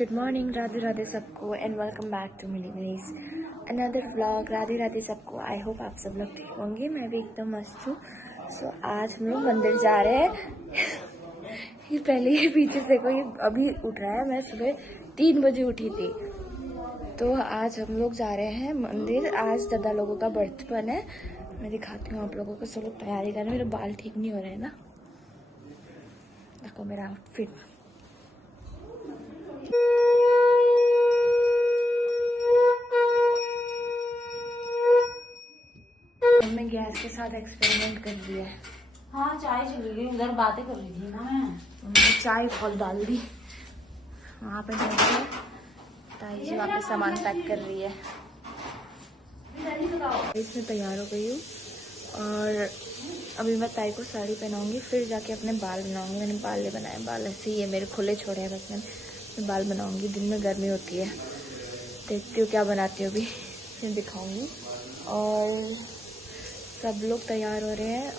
Good morning, Radhe Radhe सबको and welcome back to Mini Mini's another vlog. Radhe Radhe सबको। I hope आप सब लोग ठीक होंगे। मैं भी एकदम मस्त हूँ। सो आज हम लोग मंदिर जा रहे हैं। ये पहले ही पीछे से कोई अभी उठ रहा है। मैं सुबह 3 बजे उठी थी। तो आज हम लोग जा रहे हैं मंदिर। आज दादा लोगों का बर्थडे है। मैं दिखाती हूँ आप लोगों को। सब लोग तैयारी कर रहे हैं। मेरे बाल ठीक नहीं हो रहे हैं ना। देखो मेरा आउटफिट। हमने गैस के साथ एक्सपेरिमेंट कर दिया है। हाँ, चाय चली गई, उधर बातें कर रही थी ना मैं। हमने चाय बहुत डाल दी। वहाँ पे ताई जी वहाँ पे सामान पैक कर रही है। इसमें तैयार हो गई हूँ और अभी मैं ताई को साड़ी पहनाऊंगी, फिर जाके अपने बाल बनाऊंगी। मैंने बाल नहीं बनाए, बाल ऐसे ही है मेरे, खुले छोड़े हैं बस। मैं बाल बनाऊंगी। दिन में गर्मी होती है। देखती हूँ क्या बनाती हूँ, अभी फिर दिखाऊंगी। और सब लोग तैयार हो रहे हैं।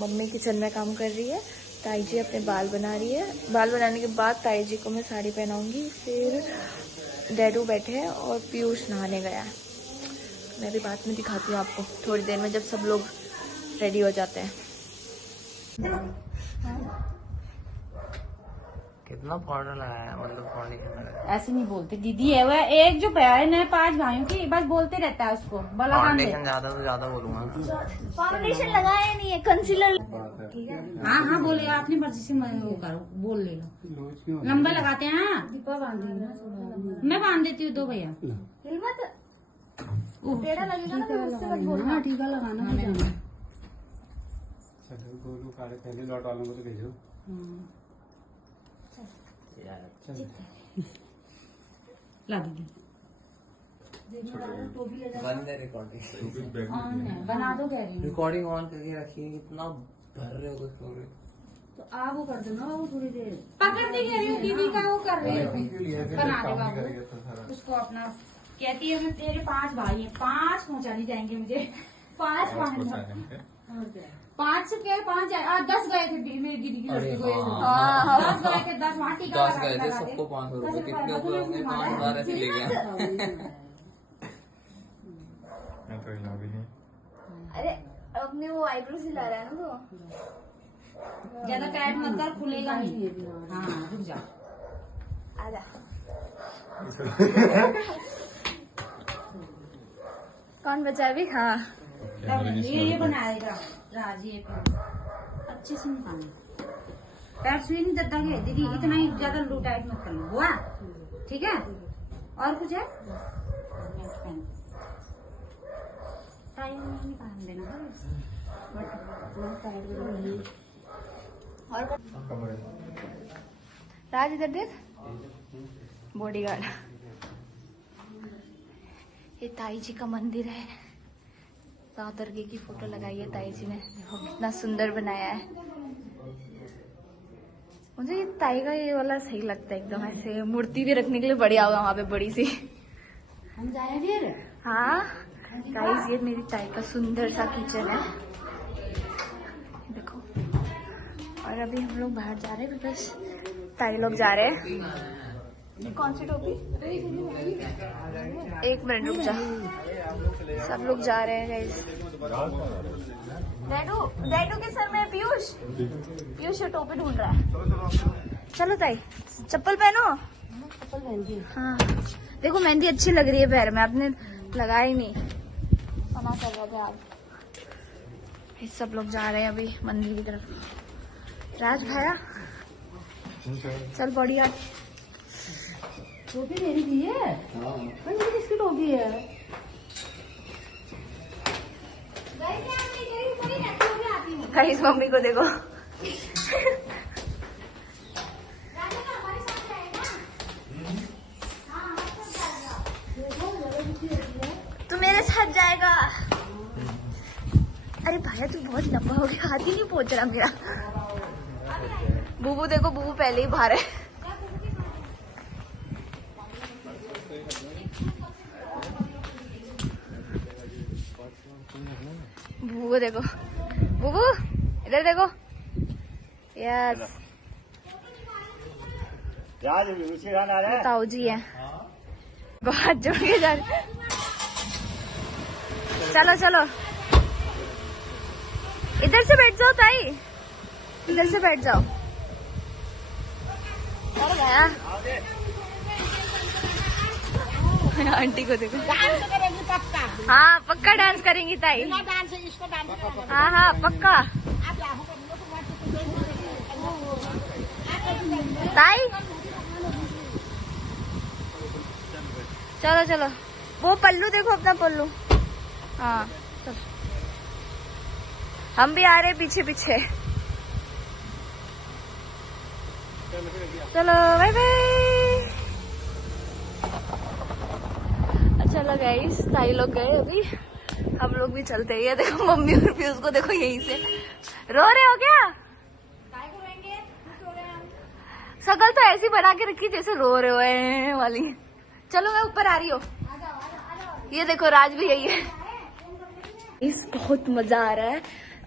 मम्मी किचन में काम कर रही है। ताई जी अपने बाल बना रही है। बाल बनाने के बाद ताई जी को मैं साड़ी पहनाऊंगी। फिर डैडू बैठे हैं और पीयूष नहाने गया है। मैं भी बाद में दिखाती हूँ आपको थोड़ी देर में, जब सब लोग रेडी हो जाते हैं। कितना पाउडर लगाया, मतलब फाउंडेशन लगाया। ऐसे नहीं बोलते दीदी है वह। एक जो बहन है 5 भाइयों की, बस बोलते रहता है उसको। फाउंडेशन ज्यादा से ज्यादा बोलूंगा। फाउंडेशन लगाया नहीं है, कंसीलर। हाँ हाँ बोले, अपनी मर्जी से वो करो, बोल ले लो। लंबा लगाते हैं। मैं बांध देती हूँ 2 भैया। टेढ़ा लगेगा ना, फिर उससे मत बोलना। टीका लगाना पहले लौट वालों को तो भेजो। ला दीदी। बंद है रिकॉर्डिंग। ऑन है, बना दो कह रही हूँ। रिकॉर्डिंग ऑन करके रखिए। कितना भर रहे हो कुछ लोग। तो आप वो कर दो ना, वो थोड़ी देर पकड़ने कह रही हूँ। दीदी का वो कर रही हो, बना दे बाबू उसको अपना। कहती है मैं तेरे 5 भाई हैं, 5 पहुँचा नहीं जाएंगे मुझे। 5 5 से 5 10 गए थे मेरी दीदी की लड़की को। 10 गए थे, 10 वहाँ टीका 10 गए थे, सबको 500 रुपए। कितने रुपए होंगे? 5,000 ऐसे ले गया। मैं तो हिला भी नहीं। अरे अपने वो आईब्रो सिला रहा है ना वो। ज्यादा टाइट मत कर, खुलेगा नहीं। हाँ रुक जा। आजा। कौन बचा अभी? हाँ ये बनाएगा राज। ये अच्छे से निकालना। टाइट सुई नहीं दद्दा के दीदी, इतना ही ज्यादा लो टाइट मत कर लो। हुआ ठीक है? और कुछ है? टाइम निकाल देना। और राज इधर देख, बॉडीगार्ड। ये ताई जी का मंदिर है। माँ दुर्गे की फोटो लगाई है ताई जी ने। देखो कितना सुंदर बनाया है। मुझे ये ताई का ये वाला सही लगता है एकदम। ऐसे मूर्ति भी रखने के लिए बढ़िया होगा वहाँ पे, बड़ी सी। हम जाए फिर। हाँ गाइस, ये मेरी ताई का सुंदर सा किचन है। देखो। और अभी हम लोग बाहर जा रहे हैं बिकॉज ताई लोग जा रहे हैं। कौन सी टोपी? 1 मिनट रुक जा। सब लोग जा रहे हैं गाइस। डैडू के सर में पीयूष। पीयूष ये टोपी ढूंढ रहा है। चलो ताई, चप्पल पहनो। चप्पल पहन दी। हाँ देखो, मेहंदी अच्छी लग रही है पैर में। आपने लगाई नहीं, मना कर रहे थे आप। सब लोग जा रहे हैं अभी मंदिर की तरफ। राज भाया चल, बॉडीगार्ड। टोपी मेरी भी है। मेरी किसकी टोपी है? गाइस मम्मी को देखो। तू मेरे साथ जाएगा। अरे भाया तू बहुत लंबा हो गया, हाथ ही नहीं पहुंच रहा मेरा। बूबू देखो, बूबू पहले ही बाहर है। बूबू देखो, बूबू इधर देखो। यस ताऊ जी है, हाथ जोड़ के जा रहे। चलो चलो, इधर से बैठ जाओ ताई, इधर से बैठ जाओ। और गया आंटी को देखो। डांस करेगी पक्का। हाँ पक्का डांस करेंगी ताई। बिना डांस इसको डांस कराना। हाँ हाँ पक्का आप लाहू को ताई। चलो चलो, वो पल्लू देखो अपना पल्लू। हाँ चलो, हम भी आ रहे पीछे पीछे। चलो बाय बाय। चलो गाइस, ताई लोग गए अभी, हम लोग भी चलते हैं। ये देखो मम्मी और पीयूष को देखो यहीं से रो रहे हो क्या? शकल तो ऐसी बना के रखी जैसे रो रहे हो वाली। चलो मैं ऊपर आ रही हूँ। ये देखो राज भी यही है। इस बहुत मजा आ रहा है।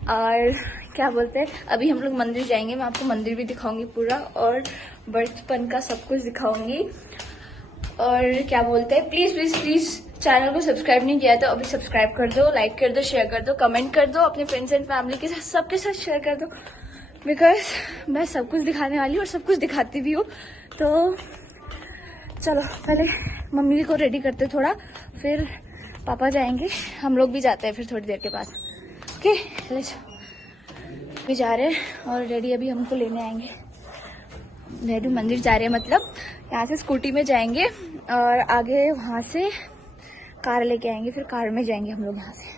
और क्या बोलते हैं, अभी हम लोग मंदिर जाएंगे। मैं आपको मंदिर भी दिखाऊंगी पूरा, और बचपन का सब कुछ दिखाऊंगी। और क्या बोलते हैं, प्लीज प्लीज प्लीज चैनल को सब्सक्राइब नहीं किया तो अभी सब्सक्राइब कर दो, लाइक कर दो, शेयर कर दो, कमेंट कर दो, अपने फ्रेंड्स एंड फैमिली के साथ सबके साथ शेयर कर दो। बिकॉज मैं सब कुछ दिखाने वाली हूँ और सब कुछ दिखाती भी हूँ। तो चलो पहले मम्मी को रेडी करते थोड़ा, फिर पापा जाएंगे, हम लोग भी जाते हैं फिर थोड़ी देर के बाद। ओके लेट्स, भी जा रहे हैं और रेडी अभी हमको लेने आएंगे। रेडी मंदिर जा रहे हैं, मतलब यहाँ से स्कूटी में जाएंगे और आगे वहाँ से कार लेके आएंगे, फिर कार में जाएंगे हम लोग यहाँ से।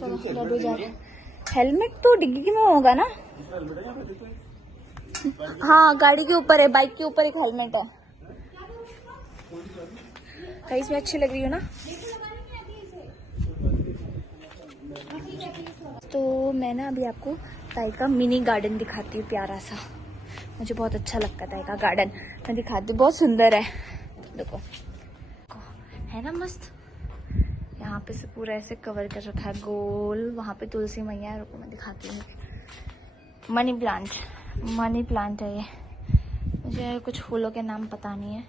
चलो रेडी जा रहे हैं। हेलमेट तो डिग्गी में होगा ना? हाँ गाड़ी के ऊपर है, बाइक के ऊपर एक हेलमेट है। कहीं इसमें अच्छी लग रही हो ना? तो मैं ना अभी आपको ताई का मिनी गार्डन दिखाती हूँ, प्यारा सा। मुझे बहुत अच्छा लगता है ताई का गार्डन, मैं दिखाती हूँ। बहुत सुंदर है, देखो है ना मस्त। यहाँ पे से पूरा ऐसे कवर कर रखा है गोल। वहाँ पे तुलसी मैया है, रुको मैं दिखाती हूँ। मनी प्लांट है ये। मुझे कुछ फूलों के नाम पता नहीं है,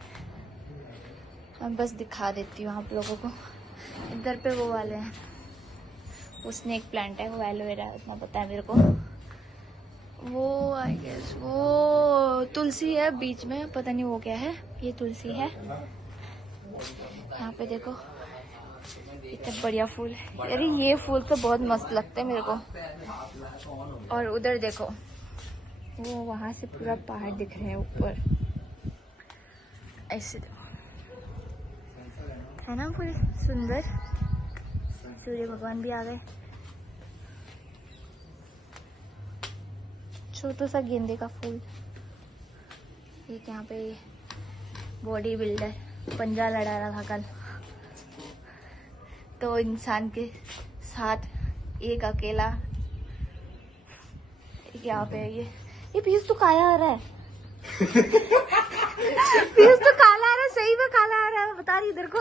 मैं बस दिखा देती हूँ आप लोगों को। इधर पे वो वाले हैं, वो स्नेक प्लांट है, वो एलोवेरा है, उतना पता है मेरे को। वो आई गेस वो तुलसी है बीच में, पता नहीं वो क्या है। ये तुलसी है। यहाँ पे देखो इतना बढ़िया फूल है। अरे ये फूल तो बहुत मस्त लगता है मेरे को। और उधर देखो, वो वहां से पूरा पहाड़ दिख रहे हैं ऊपर, ऐसे देखो, है ना फूल सुंदर। सूर्य भगवान भी आ गए। छोटा सा गेंदे का फूल। एक यहाँ पे बॉडी बिल्डर पंजा लड़ा रहा था कल, तो इंसान के साथ एक अकेला यहाँ पे ये पीयूष तो काला आ रहा है। पीयूष तो काला आ रहा है, सही में काला आ रहा है, बता रही इधर को।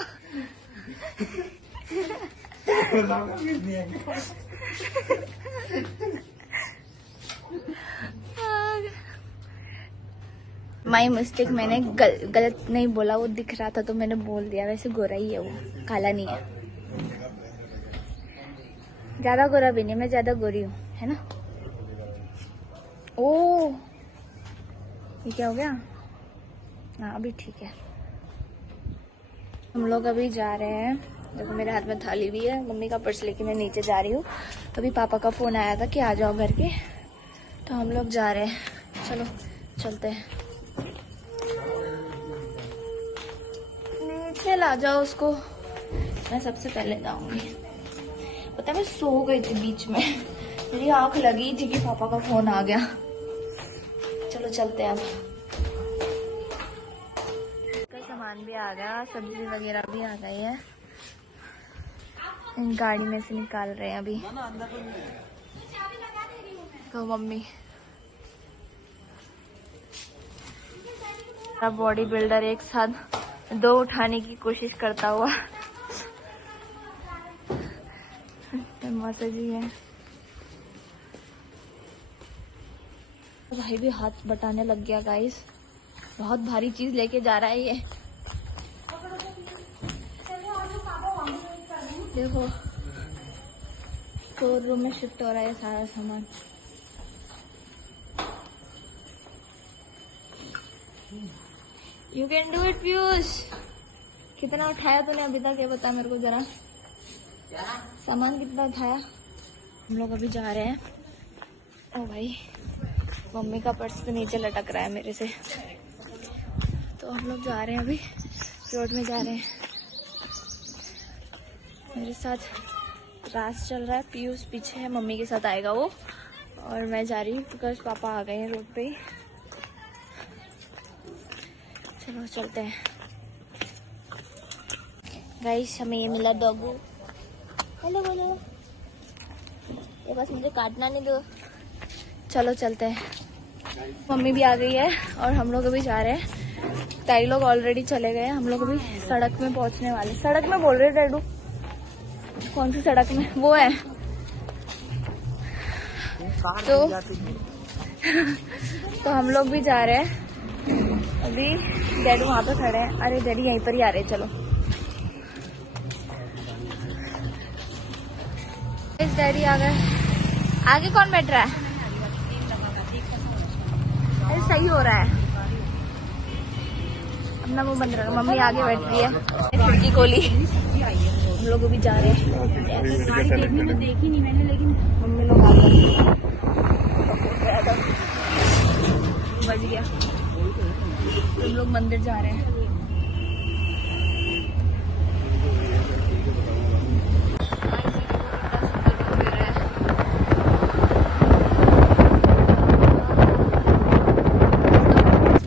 माई मिस्टेक, मैंने गलत नहीं बोला, वो दिख रहा था तो मैंने बोल दिया। वैसे गोरा ही है वो, काला नहीं है। ज्यादा गोरा भी नहीं, मैं ज्यादा गोरी हूँ, है ना। ओ ये क्या हो गया? हाँ अभी ठीक है। हम लोग अभी जा रहे हैं। देखो मेरे हाथ में थाली भी है, मम्मी का पर्स लेके मैं नीचे जा रही हूँ। अभी पापा का फोन आया था कि आ जाओ घर के, तो हम लोग जा रहे हैं। चलो चलते हैं। नीचे ला जाओ उसको, मैं सबसे पहले जाऊंगी। पता है मैं सो गई थी बीच में, मेरी आंख लगी थी कि पापा का फोन आ गया। चलो चलते हैं अब। का सामान भी आ गया, सब्जी वगैरह भी आ गई है। इन गाड़ी में से निकाल रहे हैं अभी। तो मम्मी बॉडी बिल्डर एक साथ 2 उठाने की कोशिश करता हुआ। मौसा जी है। भाई भी हाथ बटाने लग गया गाइस। बहुत भारी चीज लेके जा रहा है ये। देखो 4 रूम में शिफ्ट हो रहा है सारा सामान। You can do it Piyush. कितना उठाया तूने अभी तक, ये बता मेरे को जरा। सामान कितना उठाया? हम लोग अभी जा रहे हैं। ओ भाई, मम्मी का पर्स तो नीचे लटक रहा है मेरे से। तो हम लोग जा रहे हैं, अभी रोड में जा रहे हैं। मेरे साथ रास चल रहा है, पीयूष पीछे है, मम्मी के साथ आएगा वो, और मैं जा रही हूँ बिकॉज पापा आ गए हैं रोड पे ही। चलो चलते हैं। गाइस हमें ये मिला डॉगू। हेलो बोलो। ये बस मुझे काटना नहीं दो। चलो चलते हैं। मम्मी भी आ गई है और हम लोग अभी जा रहे हैं। ताई लोग ऑलरेडी चले गए हैं, हम लोग अभी सड़क में पहुंचने वाले। सड़क में बोल रहे डैडू? कौन सी सड़क में? वो है तो हम लोग भी जा रहे हैं अभी। डैडू वहां पे खड़े हैं। अरे डैडी यहीं पर ही आ रहे हैं। चलो डैडी आ गए। आगे कौन बैठ रहा है? अरे सही हो रहा है, अपना मुंह बंद रखा। मम्मी आगे बैठ रही है, खिड़की खोली। हम लोग अभी जा रहे हैं। देखी नहीं मैंने, लेकिन मम्मी लोग आ गए। बज गया। हम लोग मंदिर जा रहे हैं।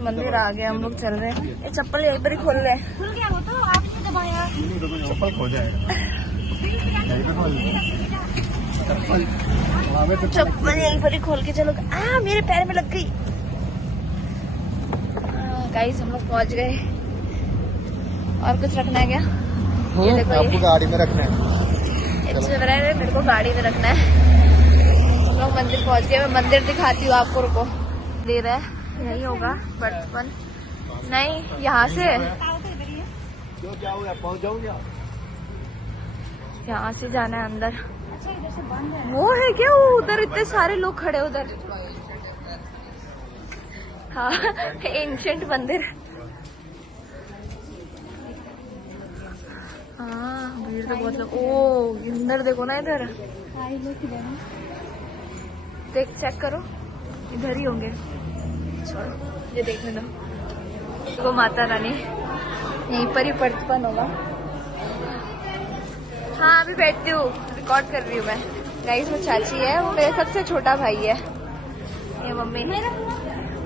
मंदिर आ गए, हम लोग चल रहे हैं। ये चप्पल यहीं पर ही खोल रहे हैं। खुल गया वो तो, आपने दबाया। चप्पल खो जाएगा। चप्पल यहीं पर ही खोल के चलो। मेरे पैर में लग गई। गाइस हम लोग पहुंच गए। और कुछ रखना है क्या? ये देखो, आपको गाड़ी में रखना है। मेरे को गाड़ी में रखना है। हम लोग मंदिर पहुंच गए। मैं मंदिर दिखाती हूँ आपको, रुको। दे रहा है, यही होगा बचपन। नहीं, यहाँ से यहाँ से जाना है अंदर। वो है क्या? वो उधर इतने सारे लोग खड़े उधर। हाँ, एंशिएंट मंदिर। हाँ भीड़ तो बहुत लोग। ओ अंदर देखो ना, इधर देख, चेक करो, इधर ही होंगे। छोड़ो, ये देखने दो। वो माता रानी यहीं पर ही बचपन होगा। हाँ अभी बैठती हूँ, रिकॉर्ड कर रही हूँ मैं। गाइस वो चाची है, वो मेरे सबसे छोटा भाई है। ये मम्मी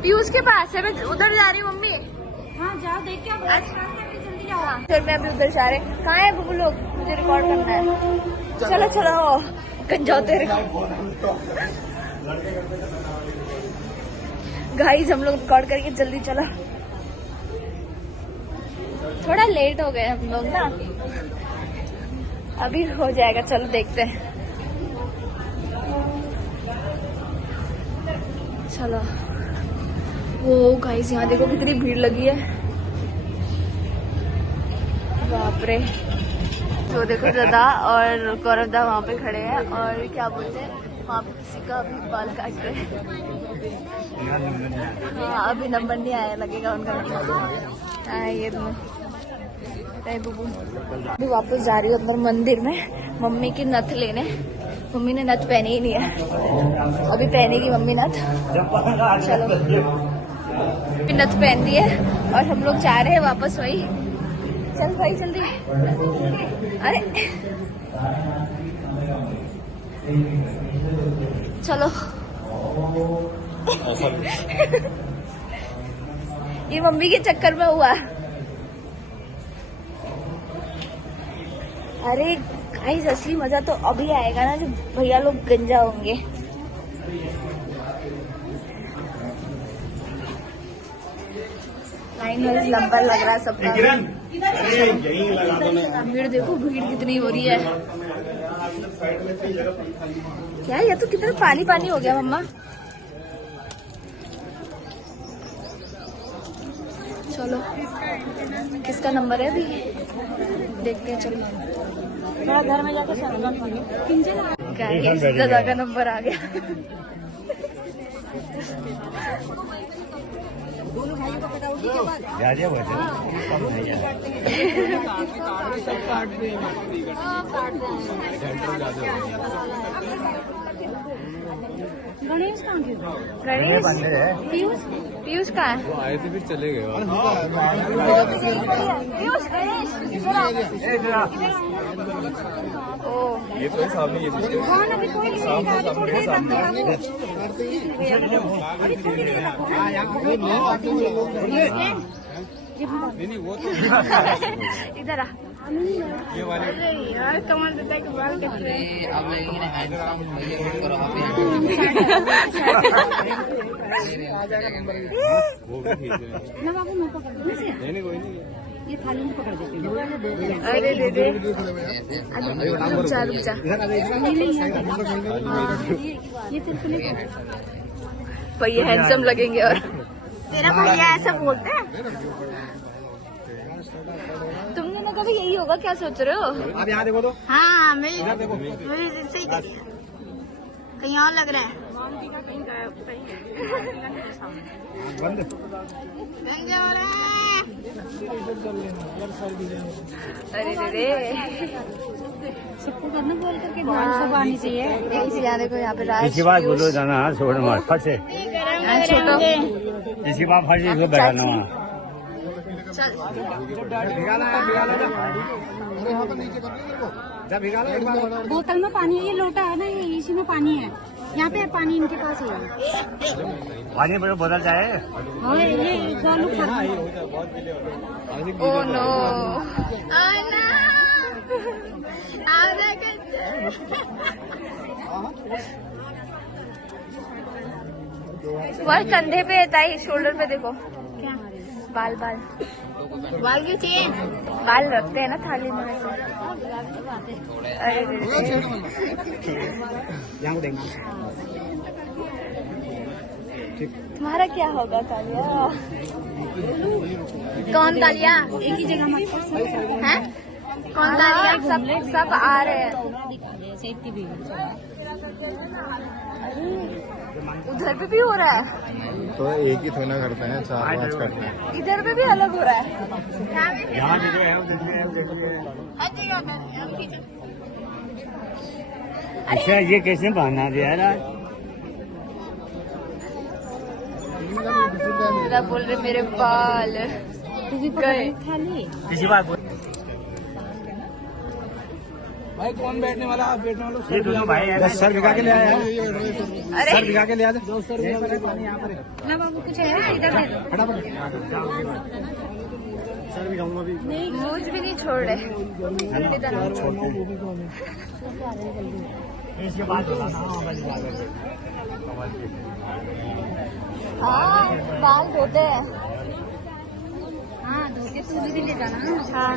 पीयूष के पास है, मैं उधर जा रही हूँ मम्मी। हाँ जाओ, देख के जल्दी जाओ। हाँ, फिर मैं अभी उधर जा रहे। कहाँ है बुबू लोग? मुझे रिकॉर्ड करना है। चलो चलो, गंजाओ तेरे। गाइस हम लोग रिकॉर्ड करके जल्दी चला। थोड़ा लेट हो गए हम लोग ना, अभी हो जाएगा। चलो देखते हैं। चलो। वो गाइस यहाँ देखो कितनी भीड़ लगी है। बाप रे। तो देखो दादा और गौरव दा वहाँ पे खड़े हैं, और क्या बोलते हैं, वहाँ पे किसी का अभी बाल काट रहे हैं। हाँ अभी नंबर नहीं आया, लगेगा उनका नंबर। हाँ ये बुबू अभी वापस जा रही हूँ अंदर मंदिर में मम्मी की नथ लेने। मम्मी ने नथ पहनी ही नहीं है, अभी पहनेगी मम्मी नथ। चलो नथ पहन दी है और हम लोग जा रहे हैं वापस वही। चल भाई जल्दी। अरे चलो। ये मम्मी के चक्कर में हुआ। अरे गाइस असली मजा तो अभी आएगा ना, जब भैया लोग गंजा होंगे। लाइन में लंबा लग रहा है सबका। भीड़ देखो, भीड़ कितनी हो रही है। क्या ये तो कितना पानी पानी हो गया मम्मा। चलो किसका नंबर है अभी देखते हैं। चलो थोड़ा घर में जाकर गाइस दादा का नंबर आ गया। गणेश कहाँ गणेश पीयूष पीयूष कहाँ है? वो आए थे फिर चले गए। पीयूष गणेश ओ ये तो है सामने, ये पीछे अभी कोई नहीं वो तो इधर आ। ये वाले अरे यार कमल देता है कि बाल कट रहे हैं। वो भी खींच रहे हैं। ना बाबू मैं पकड़ दूँ इसे? नहीं कोई नहीं। ये थाली में पकड़ देती हूँ। अरे दे दे रुक जा रुक जा। ये तेरे को नहीं भैया हैंडसम लगेंगे और तेरा भैया ऐसा बोलते हैं। तुमने ना कभी यही होगा क्या सोच रहे हो? आप यहाँ देखो तो। हाँ मैं देखो सही कहीं और लग रहा है। बंद। अरे रे सबको करना बोल करके ध्यान सब आनी चाहिए। इसी यहाँ देखो यहाँ पे राज इसके बाद बोलो जाना छोड़ मार फट से छोटो इसके बाद फट से इसको बैठाना वहाँ। चल बोतल में पानी है, ये लोटा है ना, ये इसी में पानी है। यहाँ पे पानी इनके पास है। पानी पर बदल जाए। हाँ ये गोलू खा ओ नो वह कंधे पे है ताई, शोल्डर पे देखो। क्या बाल बाल बाल क्यों चाहिए? बाल रखते हैं ना थाली में वैसे। अरे तुम्हारा क्या होगा कालिया? कौन कालिया? एक ही जगह मत हैं? कौन कालिया? सब आ रहे हैं। उधर पे भी हो रहा है, तो एक ही थोड़ा करते हैं, 4-5 करते हैं। इधर पे भी अलग हो रहा है। यहाँ देखो अच्छा ये कैसे बहाना दिया यार। बोल रहे मेरे बाल गए। किसी बात भाई कौन बैठने वाला? आप बैठने वाला ये दोनों भाई है। सर भिगा के ले आया। अरे सर भिगा के ले आया। ना बाबू कुछ है इधर दे दो। सर भिगाऊंगा भी। मूछ भी नहीं छोड़ रहे। इसके बाद हाँ बाल धोते हैं। हाँ धोके तू भी ले जाना। हाँ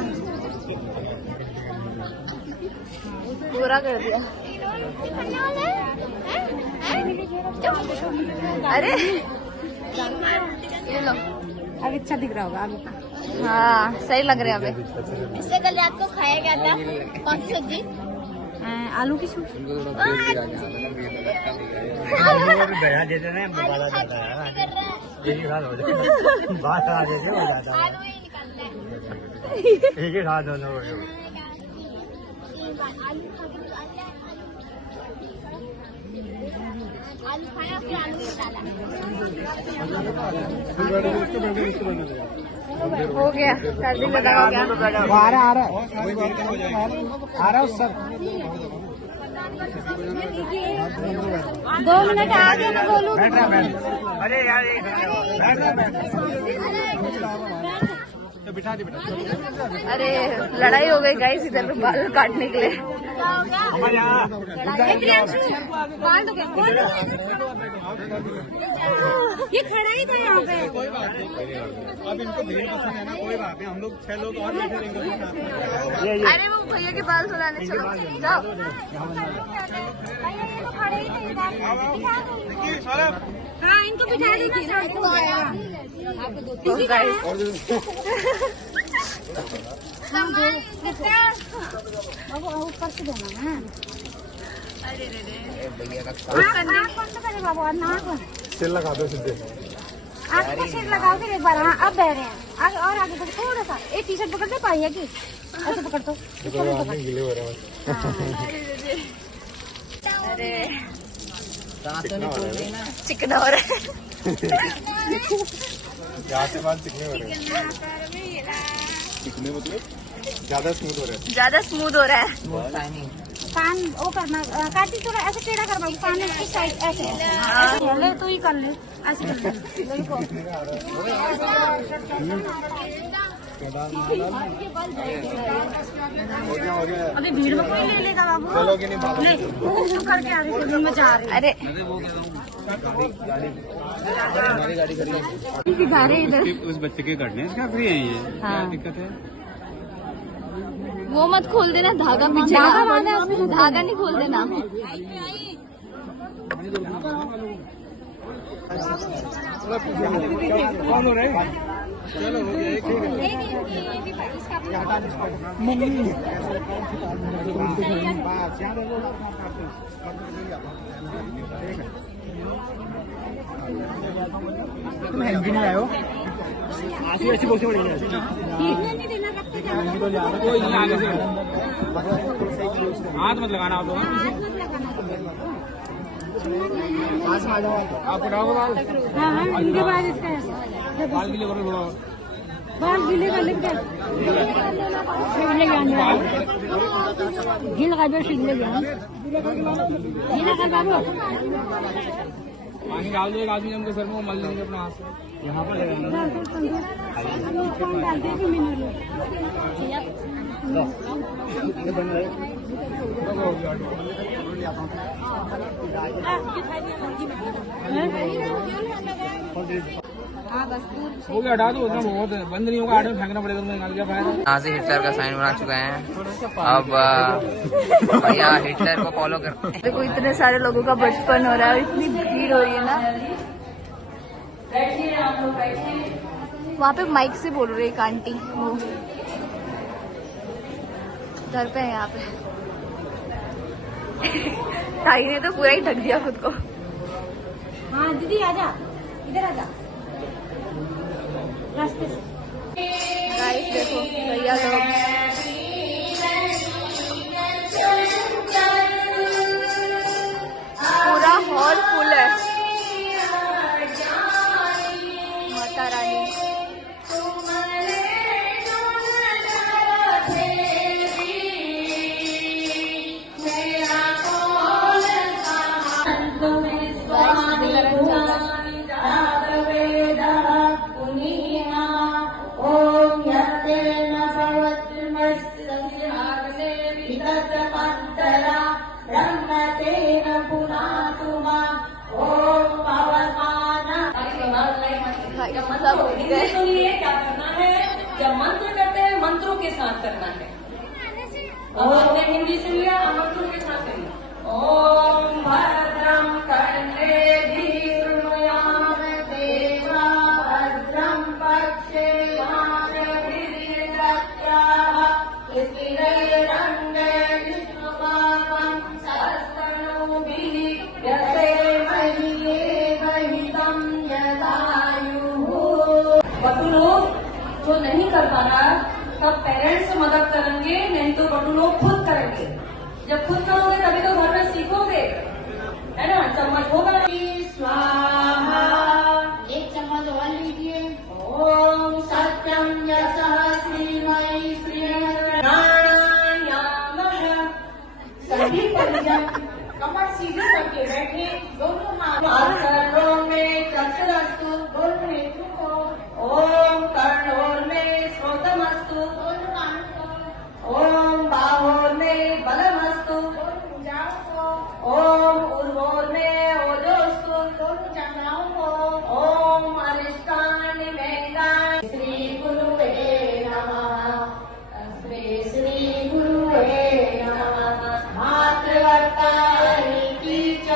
पूरा कर दिया। अरे ये लो अब अच्छा दिख रहा होगा अभी। हाँ सही लग रहे हैं अभी। इससे कल रात को खाया गया था कौन सी सब्जी? आलू की सब्जी। बढ़ा देते ना बाला जाता है एक ही साथ हो जाए बात आ जाती हो जाता है आलू ही निकालना है। एक ही साथ दोनों हो आलू खा के आलू खाया फिर आलू में डाला। हो गया सर्दी लगा हो गया। आ रहा है सर। 2 मिनट आ गया ना गोलू। अरे यार बिठा दे बेटा। अरे लड़ाई हो गई गाइस इधर पे बाल काटने के लिए। हमारे यहाँ ये खड़ा ही था यहाँ पे। अब इनको भीड़ पसंद है ना, कोई बात नहीं, हम लोग 6 लोग और बैठे रहेंगे। अरे वो भैया के बाल धुलाने चलो जाओ। देखिए सौरभ हाँ इनको बिठा देना साथ हो जाएगा। तो गाइस ऊपर से देना है। अरे रे आँख बंद करे बाबू, नाक सिल लगा दो सीधे। आँख को सिर लगाओ फिर एक बार। हाँ अब बह रहे हैं आगे और आगे बढ़ो थोड़ा सा। एक टी शर्ट पकड़ दे पाई है कि ऐसे पकड़ दो। गिले हो रहे हैं। अरे दांत तो नहीं खोल देना। चिकना हो रहा है। यहाँ से बाल चिकने हो रहे हैं। चिकने मतलब ज्यादा स्मूथ हो रहे हैं। ज्यादा स्मूथ हो रहा है। कान वो करना काटी थोड़ा ऐसे टेढ़ा कर बाबू। कान इस साइड ऐसे ऐसे ले तो ही कर ले ऐसे कर ले। अभी भीड़ में कोई ले लेगा बाबू। चलोगे नहीं बाबू। ले शुरू करके आगे से में जा रहे अरे दिखा रहे इधर। उस बच्चे के कटने इसका फ्री है ये। हाँ। क्या दिक्कत है? वो मत खोल देना, धागा पीछे धागा बांधा है उसमें। धागा नहीं खोल देना। कौन हो रहे हैं? चलो हो गया एक तुम हेल्दी नहीं आए हो? ऐसी बहुत बड़ी कोई नहीं आगे से हाथ मत लगाना आप लोग। पास में आ जाओ। आप उठाओगे बाल? हाँ इनके बाद इसका बाल गीले करो थोड़ा। बाल गीले कर ले गीले का जो शिगले गीले कर बाबू। पानी डाल दो एक आदमी हमके सर में, वो मल लेंगे अपने हाथ से। यहाँ पर हो गया, हटा दो उतना बहुत है। बंद नहीं होगा, आटे में फेंकना पड़ेगा तुम्हें। निकाल क्या फायदा? यहाँ से हिटलर का साइन बना चुका है। अब भैया हिटलर को फॉलो कर। देखो इतने सारे लोगों का बचपन हो रहा है, इतनी भीड़ हो रही है ना। वहाँ पे माइक से बोल रही है एक आंटी, वो घर पे है यहाँ पे। ताई ने तो पूरा ही ढक दिया खुद को। हाँ दीदी आजा, इधर आजा रास्ते से। गाइस देखो भैया लोग पूरा हॉल फुल है। माता रानी सब हो गए। क्या करना है? जब मंत्र करते हैं मंत्रों के साथ करना है। और हिंदी से लिया मंत्रों के साथ करिए। ओम भद्रम कर्णेभिः शृणुयाम देवा भद्रम पश्येमाशभिर्यजत्राः स्थिरैरङ्गैर्विष्णुपाकं सहस्रनोभिः यसेमहि एवहितं यदायुः। बटू लोग जो नहीं कर पा रहा तब पेरेंट्स मदद करेंगे, नहीं तो बटू लोग खुद करेंगे। जब खुद करोगे तभी तो घर में सीखोगे, है ना। चम्मच होगा स्वाहा, एक चम्मच और लीजिए। ओम सत्यम यशः श्रीमयी श्रीनारायणाय। सभी परिजन कमर सीधे करके बैठे, दोनों हाथ कर्णों में चक्षुरस्तु, दोनों नेत्रों को। ओम कर्णोर में श्रोत्रमस्तु, दोनों कानों को। ओम बाहोर में बलमस्तु, दोनों भुजाओं को। ओम उर्वोर में ओजोस्तु, दोनों चक्राओं को। ओम अरिष्टानि मेधानि। श्री गुरुवे नमः। श्री गुरुवे नमः। मातृवत्तानि की च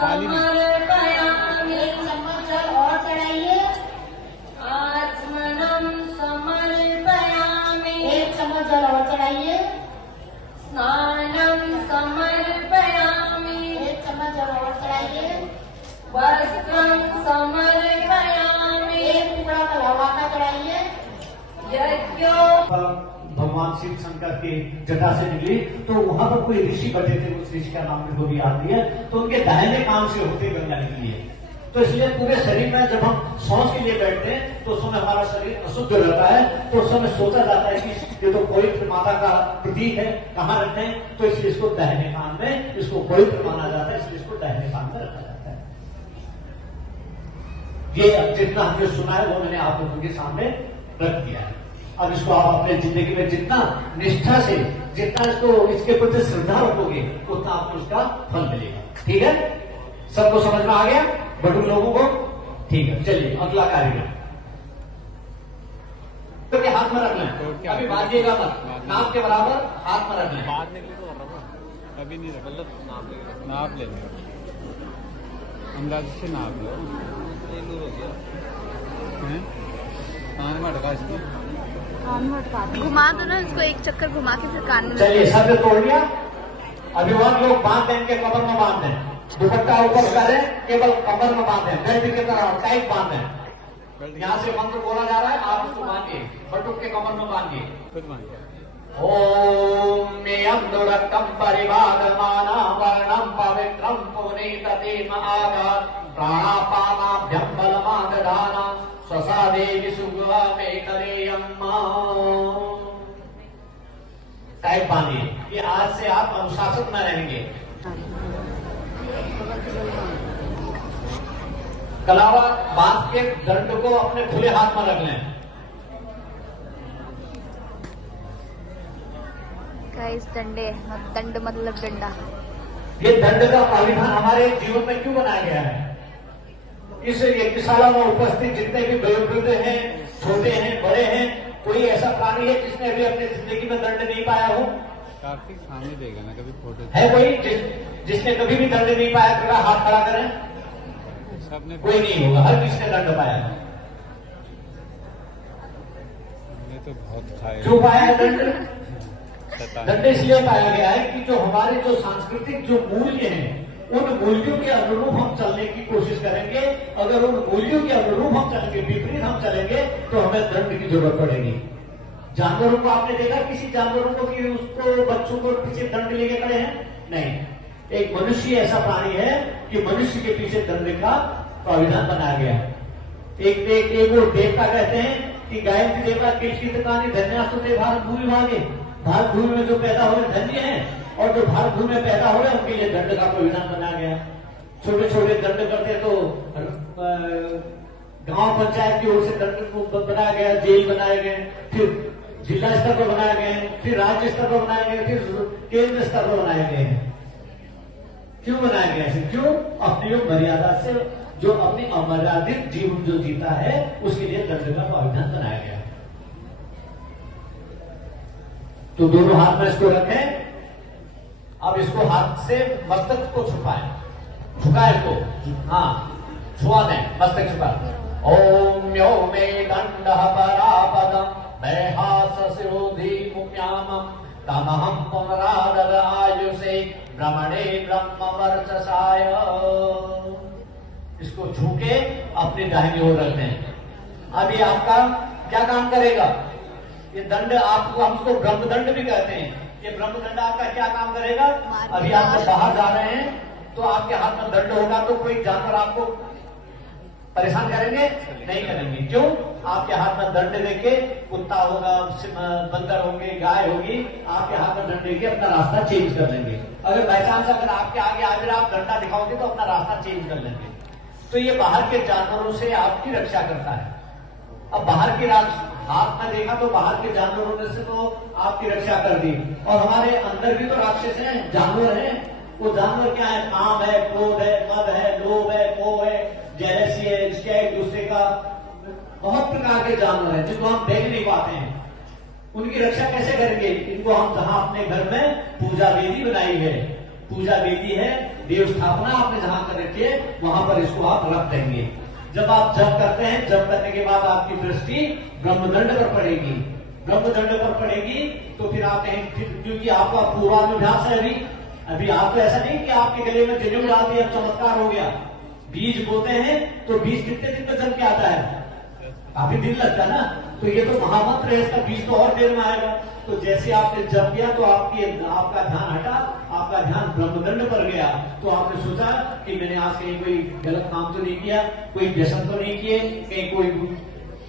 समर्पयामि। चम्मच और चढ़ाइए। आत्मनं समर्पयामि। एक चम्मच और चढ़ाइए। स्नानं समर्पयामि। एक चम्मच और चढ़ाइए। वस्त्रं समर्पयामि। एक टुकड़ा कलवा का चढ़ाइए। यज्ञो भगवान शिव शंकर की जटा से निकली तो वहां पर कोई ऋषि बैठे थे, उस ऋषि का नाम मेरे को भी याद नहीं है, तो उनके दाहिने कान से होते गंगा निकली है। तो इसलिए पूरे शरीर में जब हम सांस के लिए बैठते हैं तो उस समय हमारा शरीर अशुद्ध रहता है, तो उस समय सोचा जाता है कि ये तो पवित्र माता का प्रतीक है, कहाँ रखते हैं, तो इसलिए इसको दाहिने कान में, इसको पवित्र माना जाता है, इसलिए इसको दाहिने कान में रखा जाता है। ये जितना हमने सुना है वो मैंने आप लोगों के सामने रख दिया है। अब इसको आप अपने जिंदगी में जितना निष्ठा से, जितना इसको इसके प्रति श्रद्धा रखोगे उतना आपको उसका फल मिलेगा। ठीक है, सबको समझ में आ गया बटू लोगों को? ठीक है, चलिए अगला कार्यक्रम। तो क्या हाथ में रख लें, अभी बांधिएगा मत, नाप के बराबर हाथ में रख लें। अभी नहीं रख, मतलब नाप लेंगे, अंदाज से नाप लो। कान में अटका इसको, घुमा दो ना उसको, एक चक्कर घुमा के फिर कान में। चलिए शब्द तोड़ लिया। अभिभावक लोग बांध दें, के कमर में बांध दें, दुपट्टा ऊपर करें, केवल कमर में बांधें, बेल्ट की तरह टाइट बांधें। यहाँ से मंत्र बोला जा रहा है, आप उसको बांधिए, बटुक के कमर में बांधिए। ओम मेयं दुरक्तम परिवादमाना वर्णम पवित्रम पुनीततेम आगात् प्राणापानाभ्यं बलमादधाना स्वसा देवी सुगवा मे करेयम्मा। टाइट बांधिए। ये आज से आप अनुशासन में रहेंगे। कलावा बांध के दंड को अपने खुले हाथ में रख लें। गाइस डंडे, दंड मतलब डंडा। ये दंड का प्राविधान हमारे जीवन में क्यों बनाया गया है? इस यज्ञशाला में उपस्थित जितने भी वयोवृद्ध हैं, छोटे हैं, बड़े हैं, कोई ऐसा प्राणी है जिसने अभी अपनी जिंदगी में दंड नहीं पाया हो? कार्तिक सामने देगा ना कभी फोटो है कोई जिसने कभी भी दंड नहीं पाया? थोड़ा हाथ खड़ा करें। सबने, कोई नहीं होगा, हर किसने दंड पाया है। हमने तो बहुत खाए। जो पाया है दंड, दंड इसलिए पाया गया है कि जो हमारे जो सांस्कृतिक जो मूल्य हैं, उन मूल्यों के अनुरूप हम चलने की कोशिश करेंगे। अगर उन मूल्यों के अनुरूप हम चलेंगे, विपरीत हम चलेंगे, तो हमें दंड की जरूरत पड़ेगी। जानवरों को आपने देखा किसी जानवरों को कि उसको बच्चों को पीछे दंड लेके खड़े हैं? नहीं। एक मनुष्य ऐसा प्राणी है कि मनुष्य के पीछे दंड का प्राविधान बनाया गया है। एक वो देवता कहते हैं कि गायत्री देवता किलकित कहानी धन्यास्तुते भारत भूमि भागे। भारत भूमि में जो पैदा हुए धन्य हैं, और जो भारत भूमि में पैदा हो रहे उनके लिए दंड का प्राविधान बनाया गया। छोटे छोटे दंड करते तो गांव पंचायत की ओर से दंड को बनाया गया, जेल बनाए गए, फिर जिला स्तर पर बनाए गए, फिर राज्य स्तर पर बनाए गए, फिर केंद्र स्तर पर बनाए गए हैं। क्यों बनाया गया है? क्यों? अपनी मर्यादा से जो अपनी अमर्यादित जीवन जो जीता है उसके लिए दंड का प्राविधान बनाया गया है। तो दोनों हाथ में इसको रखें। अब इसको हाथ से मस्तक को छुपाएं, झुकाए इसको, हाँ छुआ दें, मस्तक छुपा। ओम यो मे दंड परापदम मैहास शिरोधि मुम्यामम तमहम पुनरादर आयुषे ब्रह्मणे ब्रह्म वर्चसाय। इसको झुके अपनी दाहिनी ओर रखते हैं। अब ये आपका क्या काम करेगा? ये दंड आपको, हम इसको ब्रह्मदंड भी कहते हैं। ये ब्रह्मदंड आपका क्या काम करेगा? अभी आप जब बाहर जा रहे हैं तो आपके हाथ में दंड होगा तो कोई जानवर आपको परेशान करेंगे? नहीं करेंगे। क्यों? आपके हाथ में दंड देके कुत्ता होगा, बंदर होंगे, गाय होगी, आपके हाथ में दंड देके अपना रास्ता चेंज कर लेंगे। अगर बाई चांस अगर आपके आगे आगे आप डंडा दिखाओगे तो अपना रास्ता चेंज कर लेंगे। तो ये बाहर के जानवरों से आपकी रक्षा करता है। अब बाहर के हाथ में देखा तो बाहर के जानवरों में से तो आपकी रक्षा कर दी, और हमारे अंदर भी तो राक्षस हैं, जानवर हैं। वो जानवर क्या है? काम है, क्रोध है, मद है, लोभ है, मोह है, जेलसी है, इसका एक दूसरे का बहुत प्रकार के जानवर हैं जिनको हम देख नहीं पाते हैं। उनकी रक्षा कैसे करेंगे? इनको हम जहां अपने घर में पूजा वेदी बनाई है, पूजा वेदी है देव स्थापना आपने जहां कर रखी है वहां पर इसको आप रख देंगे। जब आप जप करते हैं, जप करने के बाद आपकी दृष्टि ब्रह्मदंड पर पड़ेगी। ब्रह्मदंड पर पड़ेगी तो फिर आप कहेंगे, क्योंकि आपका पूर्वाभ्यास है अभी आप तो ऐसा नहीं कि आपके गले में जनेऊ डाल दिया चमत्कार हो गया। बीज बोते हैं तो बीज कितने दिन में जम के आता है, काफी दिन लगता है ना। तो ये तो महामंत्र है, इसका बीज तो और देर में आएगा। तो जैसे आपने जप किया तो आपका ध्यान हटा, आपका ध्यान ब्रह्मदंड पर गया। तो आपने सोचा कि मैंने आज कहीं कोई गलत काम तो नहीं किया, कोई व्यसन तो नहीं किए, कहीं कोई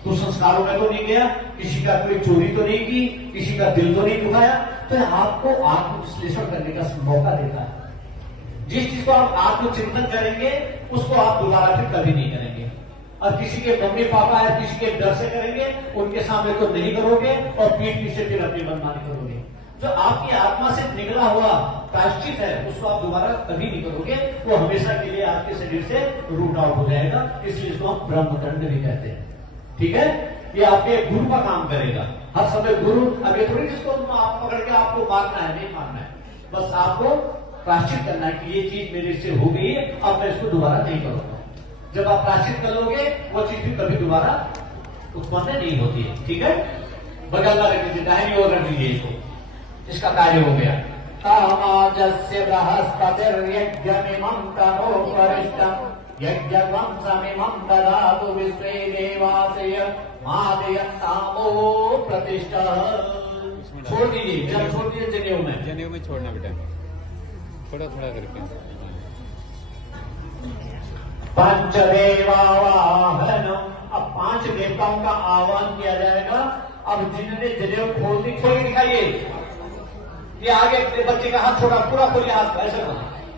कुसंस्कारों में तो नहीं गया, किसी का कोई चोरी तो नहीं की, किसी का दिल तो नहीं दुखाया। तो आपको आत्मविश्लेषण करने का मौका देता है। जिस चीज को आप आत्मचिंतन करेंगे उसको आप दोबारा फिर कभी नहीं करेंगे। और किसी के मम्मी पापा है, किसी के डर से करेंगे, उनके सामने तो नहीं करोगे और पीठ पीछे फिर अपनी मनमानी करोगे। जो आपकी आत्मा से निकला हुआ प्रायश्चित है उसको आप दोबारा कभी नहीं करोगे, वो हमेशा के लिए आपके शरीर से रूट आउट हो जाएगा। इसलिए इसको हम ब्रह्मदंड भी कहते हैं। ठीक है, ये आपके गुरु का काम करेगा हर समय। गुरु अब ये थोड़ी जिसको आप पकड़ के आपको मारना है, नहीं मारना है, बस आपको प्रायश्चित करना है कि ये चीज मेरे से हो गई है, अब मैं इसको दोबारा नहीं करूंगा। जब आप प्रायश्चित कर लोगे वो चीज भी कभी दोबारा उत्पन्न नहीं होती है। ठीक है, बगल में रख दीजिए, दाहिनी ओर रख दीजिए इसको, इसका कार्य हो गया। कामाजस्य बृहस्पतिर्यज्ञमिमं तमोपरिष्टम् यज्ञवंशमिमं ददातु विश्वे देवासय मादयन्तामो प्रतिष्ठा। छोड़ दीजिए, जब छोड़ दीजिए जनेऊ में छोड़ना बेटा, थोड़ा थोड़ा करके। पंचदेवावाहन, अब 5 देवताओं का आह्वान किया जाएगा। अब जिन्होंने जनेऊ खोल के दिखाइए, ये आगे बच्चे का हाथ छोड़ा, पूरा खोलिए हाथ, ऐसे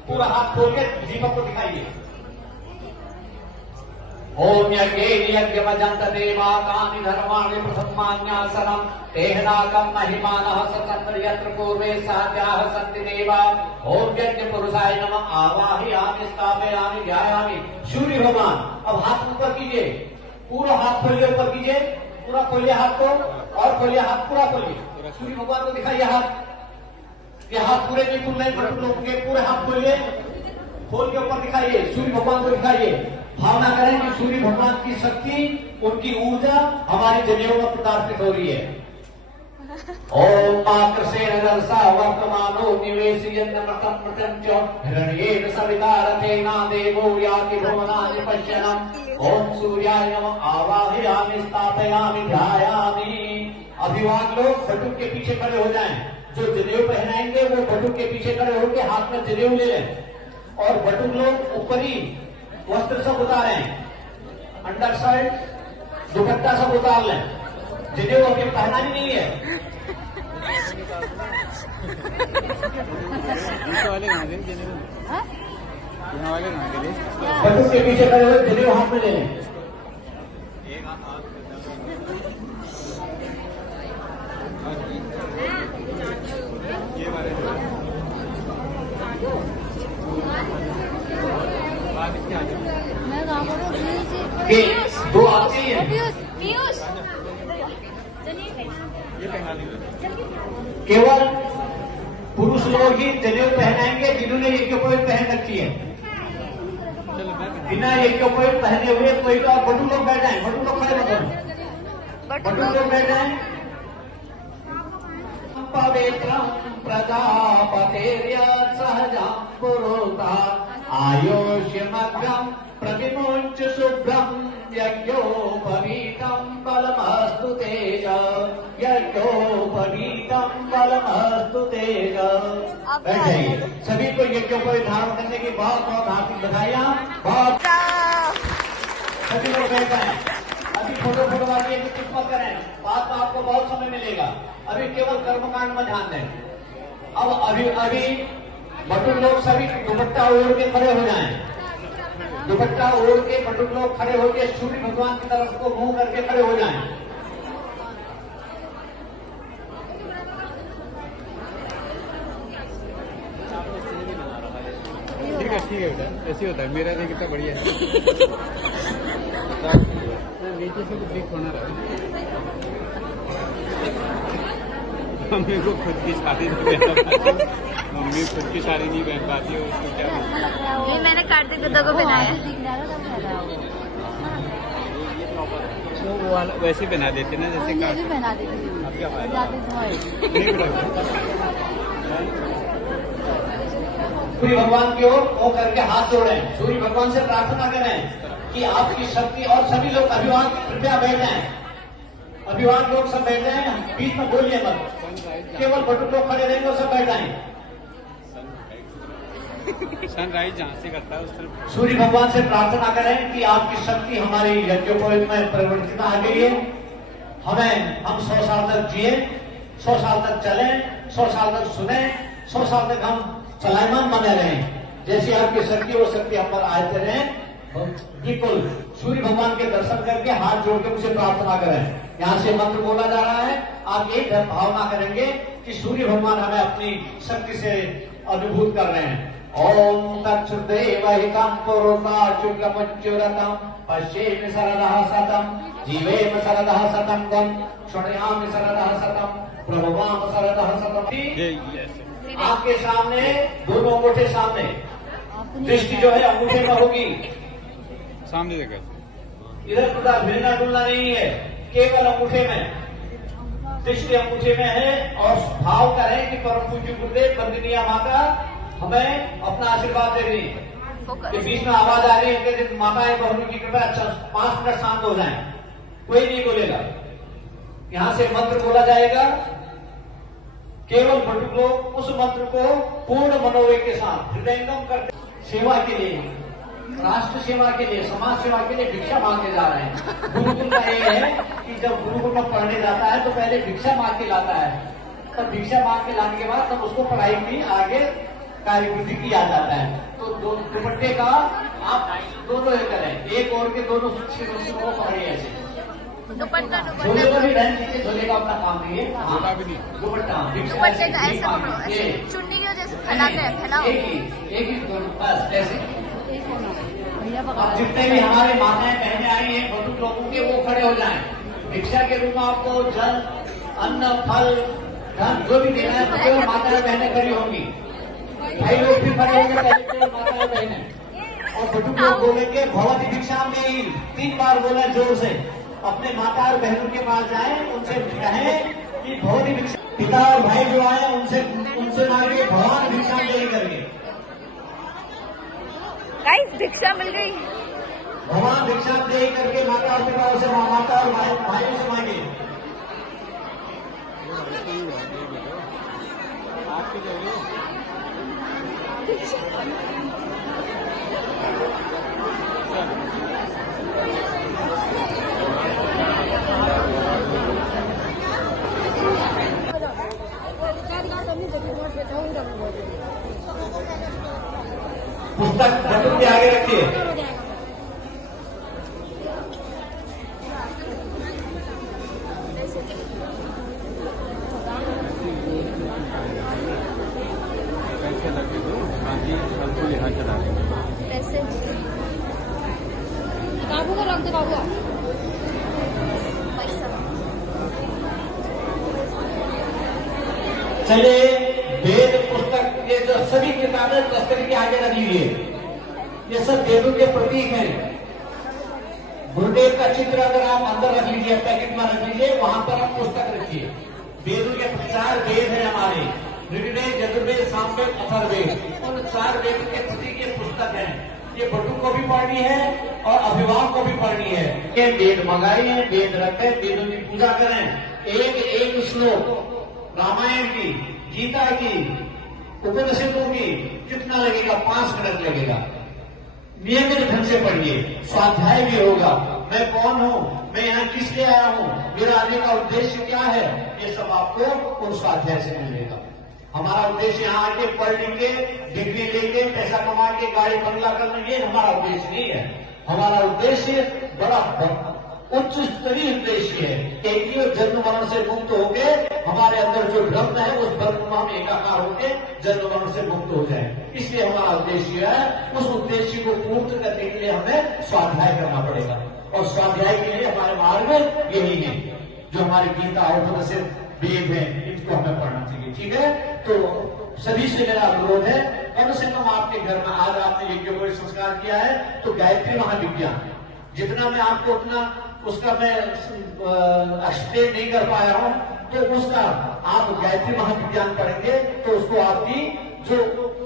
पूरा हाथ खोल के दीपक को दिखाइए। ओम यज्ञमजंत देवा कानि धर्माणि प्रथमान्यासनम तेहनाकम महिमानः सचंद्र यत्र पूर्वे साध्याः सन्ति देवा। ओम यज्ञ पुरुषाय नमः आवाहयामि स्थापयामि ध्यायामि। सूर्य भगवान अब हाथ ऊपर कीजिए, पूरा हाथ खोलिए, ऊपर कीजिए, पूरा खोलिए हाथ को, और खोलिए हाथ, पूरा खोलिए। सूर्य भगवान को दिखाइए हाथ, ये हाथ पूरे नहीं खुल रहे, पूरे हाथ खोलिए, खोल के ऊपर दिखाइए, सूर्य भगवान को दिखाइए। भावना करें कि सूर्य भगवान की शक्ति, उनकी ऊर्जा हमारी जनेऊ में प्रदर्शित हो रही है। ओम आकृषेण रसा वर्तमानो निवेशयन्नमृतमृतञ्च हिरण्येन सविता रथेना देवो याति भुवनानि पश्यन्म्। ओम सूर्याय नमः आवाहयामि स्थापयामि ध्यायामि। अभिवाद लोग बटुक के पीछे खड़े हो जाएं, जो जनेऊ पहनाएंगे वो बटुक के पीछे खड़े होकर हाथ में जनेऊ ले लें, और बटुक लोग ऊपरी वस्त्र सब उतारें, अंडर शर्ट दुपट्टा सब उतार लें, जनेऊ अभी पहना भी नहीं है। बटुक के पीछे खड़े हुए जनेऊ हाथ में ले लें। दो आते हैं, केवल पुरुष लोग ही जनेऊ पहनाएंगे जिन्होंने यज्ञोपवीत पहन रखी है। बिना यज्ञोपवीत पहने हुए कोई तो आप बटू लोग बैठ जाए, बटू लोग खड़े मत, बटू लोग बैठ जाए। पवित्रम प्रजापतेर्य सहजं पुरोधा आयुष्यमग्रम प्रतिमुंच शुभ्रम यज्ञोपवीतं बलमस्तु तेज, यज्ञोपवीतं बलमस्तु तेज। बैठ जाइए, सभी को यज्ञोपवीत धारण करने की बहुत बहुत हार्दिक बधाइयां। बहुत सभी लोग बैठ जाएं। अभी फोटो वाली कुछ मत करें, बाद में आपको बहुत समय मिलेगा। अभी केवल कर्मकांड में ध्यान दें। अब अभी बटुक लोग सभी दुपट्टा ओढ़ के खड़े हो जाएं, दुपट्टा ओढ़ के बटुक लोग खड़े होकर सूर्य भगवान की तरफ को मुंह करके खड़े हो जाएं। ठीक है बेटा, ऐसे होता है, मेरा तो कितना बढ़िया है। नीचे से तो दिख होना रहा है, मेरे को खुद की शादी मम्मी खुद की साड़ी नहीं पहन पाती है, उसको क्या ये मैंने कार्तिक दत्ता को पहनाया है। वो वाला वैसे बना देते ना जैसे कार्तिक। पहना देती अब क्या फायदा? सूर्य भगवान की ओर वो करके हाथ जोड़ें, सूर्य भगवान से प्रार्थना करें कि आपकी शक्ति, और सभी लोग अभिमान कृपया बैठ जाएं, अभिमान लोग सब बैठ जाएं, बीच में बोलिए मत, केवल बटुक लोग खड़े रहेंगे और सब बैठ जाएं। सनराइज जहाँ से करता है उस तरफ। सूर्य भगवान से प्रार्थना करें कि आपकी शक्ति हमारी यज्ञोपवीत में परिवर्तित आ गई है, हम 100 साल तक जिए, 100 साल तक चले, 100 साल तक सुने, 100 साल तक हम चलायमान बने रहें, जैसी आपकी शक्ति वो शक्ति हम पर आते रहे। बिल्कुल सूर्य भगवान के दर्शन करके हाथ जोड़ के मुझे प्रार्थना करें। यहाँ से मंत्र बोला जा रहा है, आप ये भावना करेंगे कि सूर्य भगवान हमें अपनी शक्ति से अनुभूत कर रहे हैं। ओम तत्सुदेवहितं पुरुषाच्युतमच्युतम् पश्येमि शरदः शतम् जीवेम शरदः शतम् गम् शृणुयामि शरदः शतम् प्रभवाम शरदः शतम्। आपके सामने दोनों अंगूठे सामने, दृष्टि जो है अंगूठे में होगी, सामने देखा, इधर उधर हिलना डुलना नहीं है, केवल अंगूठे में, दृष्टि अंगूठे में है। और भाव करें कि परम पूज्य गुरुदेव बंदनिया माता हमें अपना आशीर्वाद दे रही है। कि बीच में आवाज आ रही है कि माताएं बहनों की कृपया 5 मिनट शांत हो जाएं, कोई नहीं बोलेगा। यहां से मंत्र बोला जाएगा, केवल बटुक लोग उस मंत्र को पूर्ण मनोवेग के साथ हृदयंगम करते, सेवा के लिए, राष्ट्र सेवा के लिए, समाज सेवा के लिए भिक्षा मांगने जा रहे हैं। गुरुकुल का ये है कि जब गुरुकुल में पढ़ने जाता है तो पहले भिक्षा मांग के लाता है, तब भिक्षा मांग के लाने के बाद तब उसको पढ़ाई में आगे कार्यवृद्धि किया जाता है। तो दुपट्टे का आप दोनों करें, एक और के दोनों को पकड़िए ऐसे, दुपट्टा झोले को भी ढंग कीजिए, झोले का अपना काम नहीं है, दुपट्टा दुपट्टे का ऐसे चुन्नी की वजह से फैलाते हैं, फैलाओ एक ही बस ऐसे। जितने भी हमारे माताएं बहनें आई हैं बटुक लोगों के, वो खड़े हो जाएं। भिक्षा के रूप में आपको जल, अन्न, फल, धन जो भी देना है तो केवल माताएं बहनें खड़ी होंगी, भाई लोग भी खड़े होंगे, पहले माताएं बहनें। और बटुक लोग बोलेंगे भगवती भिक्षा में 3 बार बोला जोर से, अपने माता और बहनों के पास जाएं, उनसे कहें कि भगवती भिक्षा, पिता और भाई जो आए उनसे मांगे भगवान भिक्षा दे करके, गाइस भिक्षा मिल गई, भगवान भिक्षा दे करके माता और पिताओं से, माता और भाइयों से मांगे। पुस्तक बटुक के आगे रखिए। बाबू को रख दो, बाबू चलिए वेद पुस्तक, ये जो सभी किताबें तस्करी के आगे रख लीजिए, ये सब वेदों के प्रतीक हैं। गुरुदेव का चित्र अगर आप अंदर रख लीजिए, पैकेट में रख लीजिए, वहां पर आप पुस्तक रखिए। वेदों के 4 वेद हैं हमारे, ऋग्वेद, यजुर्वेद, सामवेद, अथर्ववेद, उन 4 वेद के प्रतीक ये पुस्तक है। ये बटुक को भी पढ़नी है और अभिभावक को भी पढ़नी है। ये वेद मंगाइए, वेद रखें, वेदों की पूजा करें। एक श्लोक रामायण की, गीता की, उपनिषदों की कितना लगेगा? 5 मिनट लगेगा। नियमित ढंग से पढ़िए, स्वाध्याय भी होगा। मैं कौन हूँ, मैं यहाँ किस लिए आया हूँ, मेरा आने का उद्देश्य क्या है, ये सब आपको उन स्वाध्याय से मिलेगा। हमारा उद्देश्य यहाँ आके पढ़ लिख के डिग्री लेके पैसा कमा के गाड़ी बंगला करना, ये हमारा उद्देश्य नहीं है। हमारा उद्देश्य बड़ा उच्च स्तरीय उद्देश्य है कि जन्म मरण से मुक्त होके हमारे अंदर जो ब्रह्म है उस ब्रह्म में हम एकाकार होके जन्म मरण से मुक्त हो जाए। इसलिए हमारा उद्देश्य है। उस उद्देश्य को पूर्ण करने के लिए हमें स्वाध्याय करना पड़ेगा, और स्वाध्याय के लिए हमारे मार्ग में यही है जो हमारी गीता और उपनिषद वेद है, इनको हमें पढ़ना चाहिए। ठीक है, तो सभी से मेरा अनुरोध है, कम से कम आपके घर में आज आपने यज्ञोपवीत संस्कार किया है तो गायत्री महाविज्ञान जितना मैं आपको उतना उसका मैं एक्सप्लेन नहीं कर पाया हूं, तो उसका आप गायत्री महाविज्ञान पढ़ेंगे तो उसको आपकी जो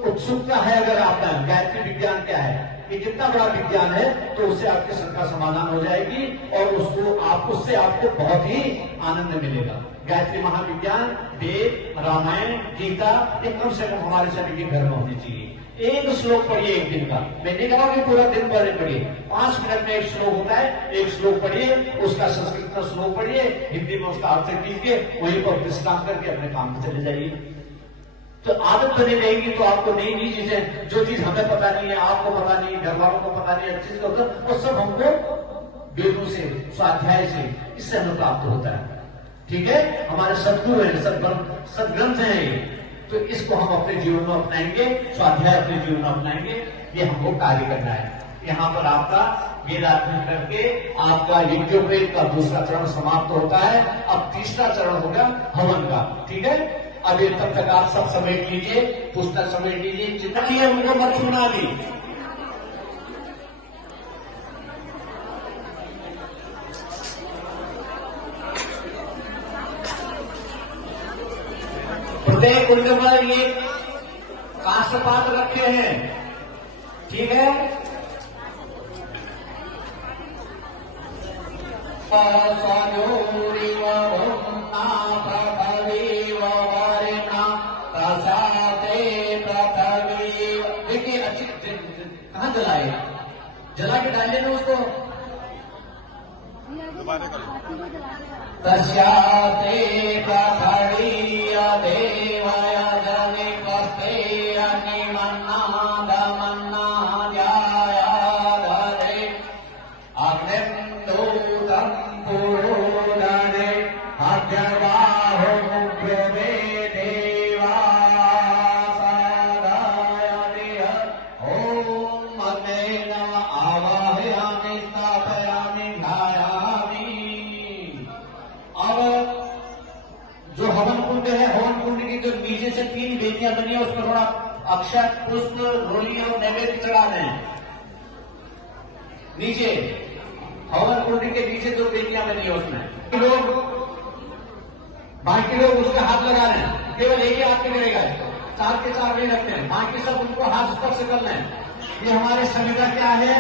उत्सुकता है, अगर आपका गायत्री विज्ञान क्या है, ये कितना बड़ा विज्ञान है, तो उससे आपकी शंका समाधान हो जाएगी और उससे आपको बहुत ही आनंद मिलेगा। गायत्री महाविज्ञान, वेद, रामायण, गीता, ये कम से कम हमारे सभी के घर में होनी चाहिए। एक श्लोक पढ़िए एक दिन का, मैं नहीं कहा कि पूरा दिन भर पढ़िए, 5 मिनट में एक श्लोक होता है, एक श्लोक पढ़िए, उसका संस्कृत का श्लोक पढ़िए, हिंदी में उसका अर्थ कीजिए, वहीं पर विश्राम करके अपने काम पे चले जाइए। तो आदत बनी रहेगी तो आपको नई नई चीजें, जो चीज हमें पता नहीं है, आपको पता नहीं, घर वालों को पता नहीं, अच्छी चीज होता है, वो सब हमको वेदों से, स्वाध्याय से, इससे हमें प्राप्त होता है। ठीक है, हमारे सदगुरु है, सदग्रंथ है ये, तो इसको हम अपने जीवन में अपनाएंगे, स्वाध्याय अपने जीवन में अपनाएंगे, ये हमको कार्य करना है। यहाँ पर आपका वेदाध्ययन करके आपका यज्ञोपवीत का दूसरा चरण समाप्त होता है। अब तीसरा चरण होगा हवन का। ठीक है, अभी तब तक आप सब समेट लीजिए, पुस्तक समेट लीजिए, जितनी है उनको मत सुना दी। प्रत्येक कुंड पर ये कांस्य पात्र रखे हैं। ठीक है, देखिए अच्छी कहाँ जलाए, जला के डाल देना उसको। तस्याते प्रथवीय देवाय जने कस्ते अनिमन्नादमन्नाद्यायाधरे अग्निं दूतं पुरोदरे अद्यबाहो मुग्रवे देवासादाय ओम अग्नेन आवाहयामि स्थापयामि ध्यायामि। अब जो हवन कुंड है, हवन कुंड की जो नीचे से 3 बेदियां बनी है, उसमें थोड़ा अक्षत, पुष्प, रोली और नैवेद्य चढ़ा दें। नीचे हवन कुंड के नीचे जो बेदियां बनी है उसमें लोग, बाकी लोग उसका हाथ लगा रहे हैं, केवल एक ही हाथ में गिरेगा, 4 के 4 नहीं रखते हैं, बाकी सब उनको हाथ स्पर्श करना है। ये हमारे संहिता क्या है,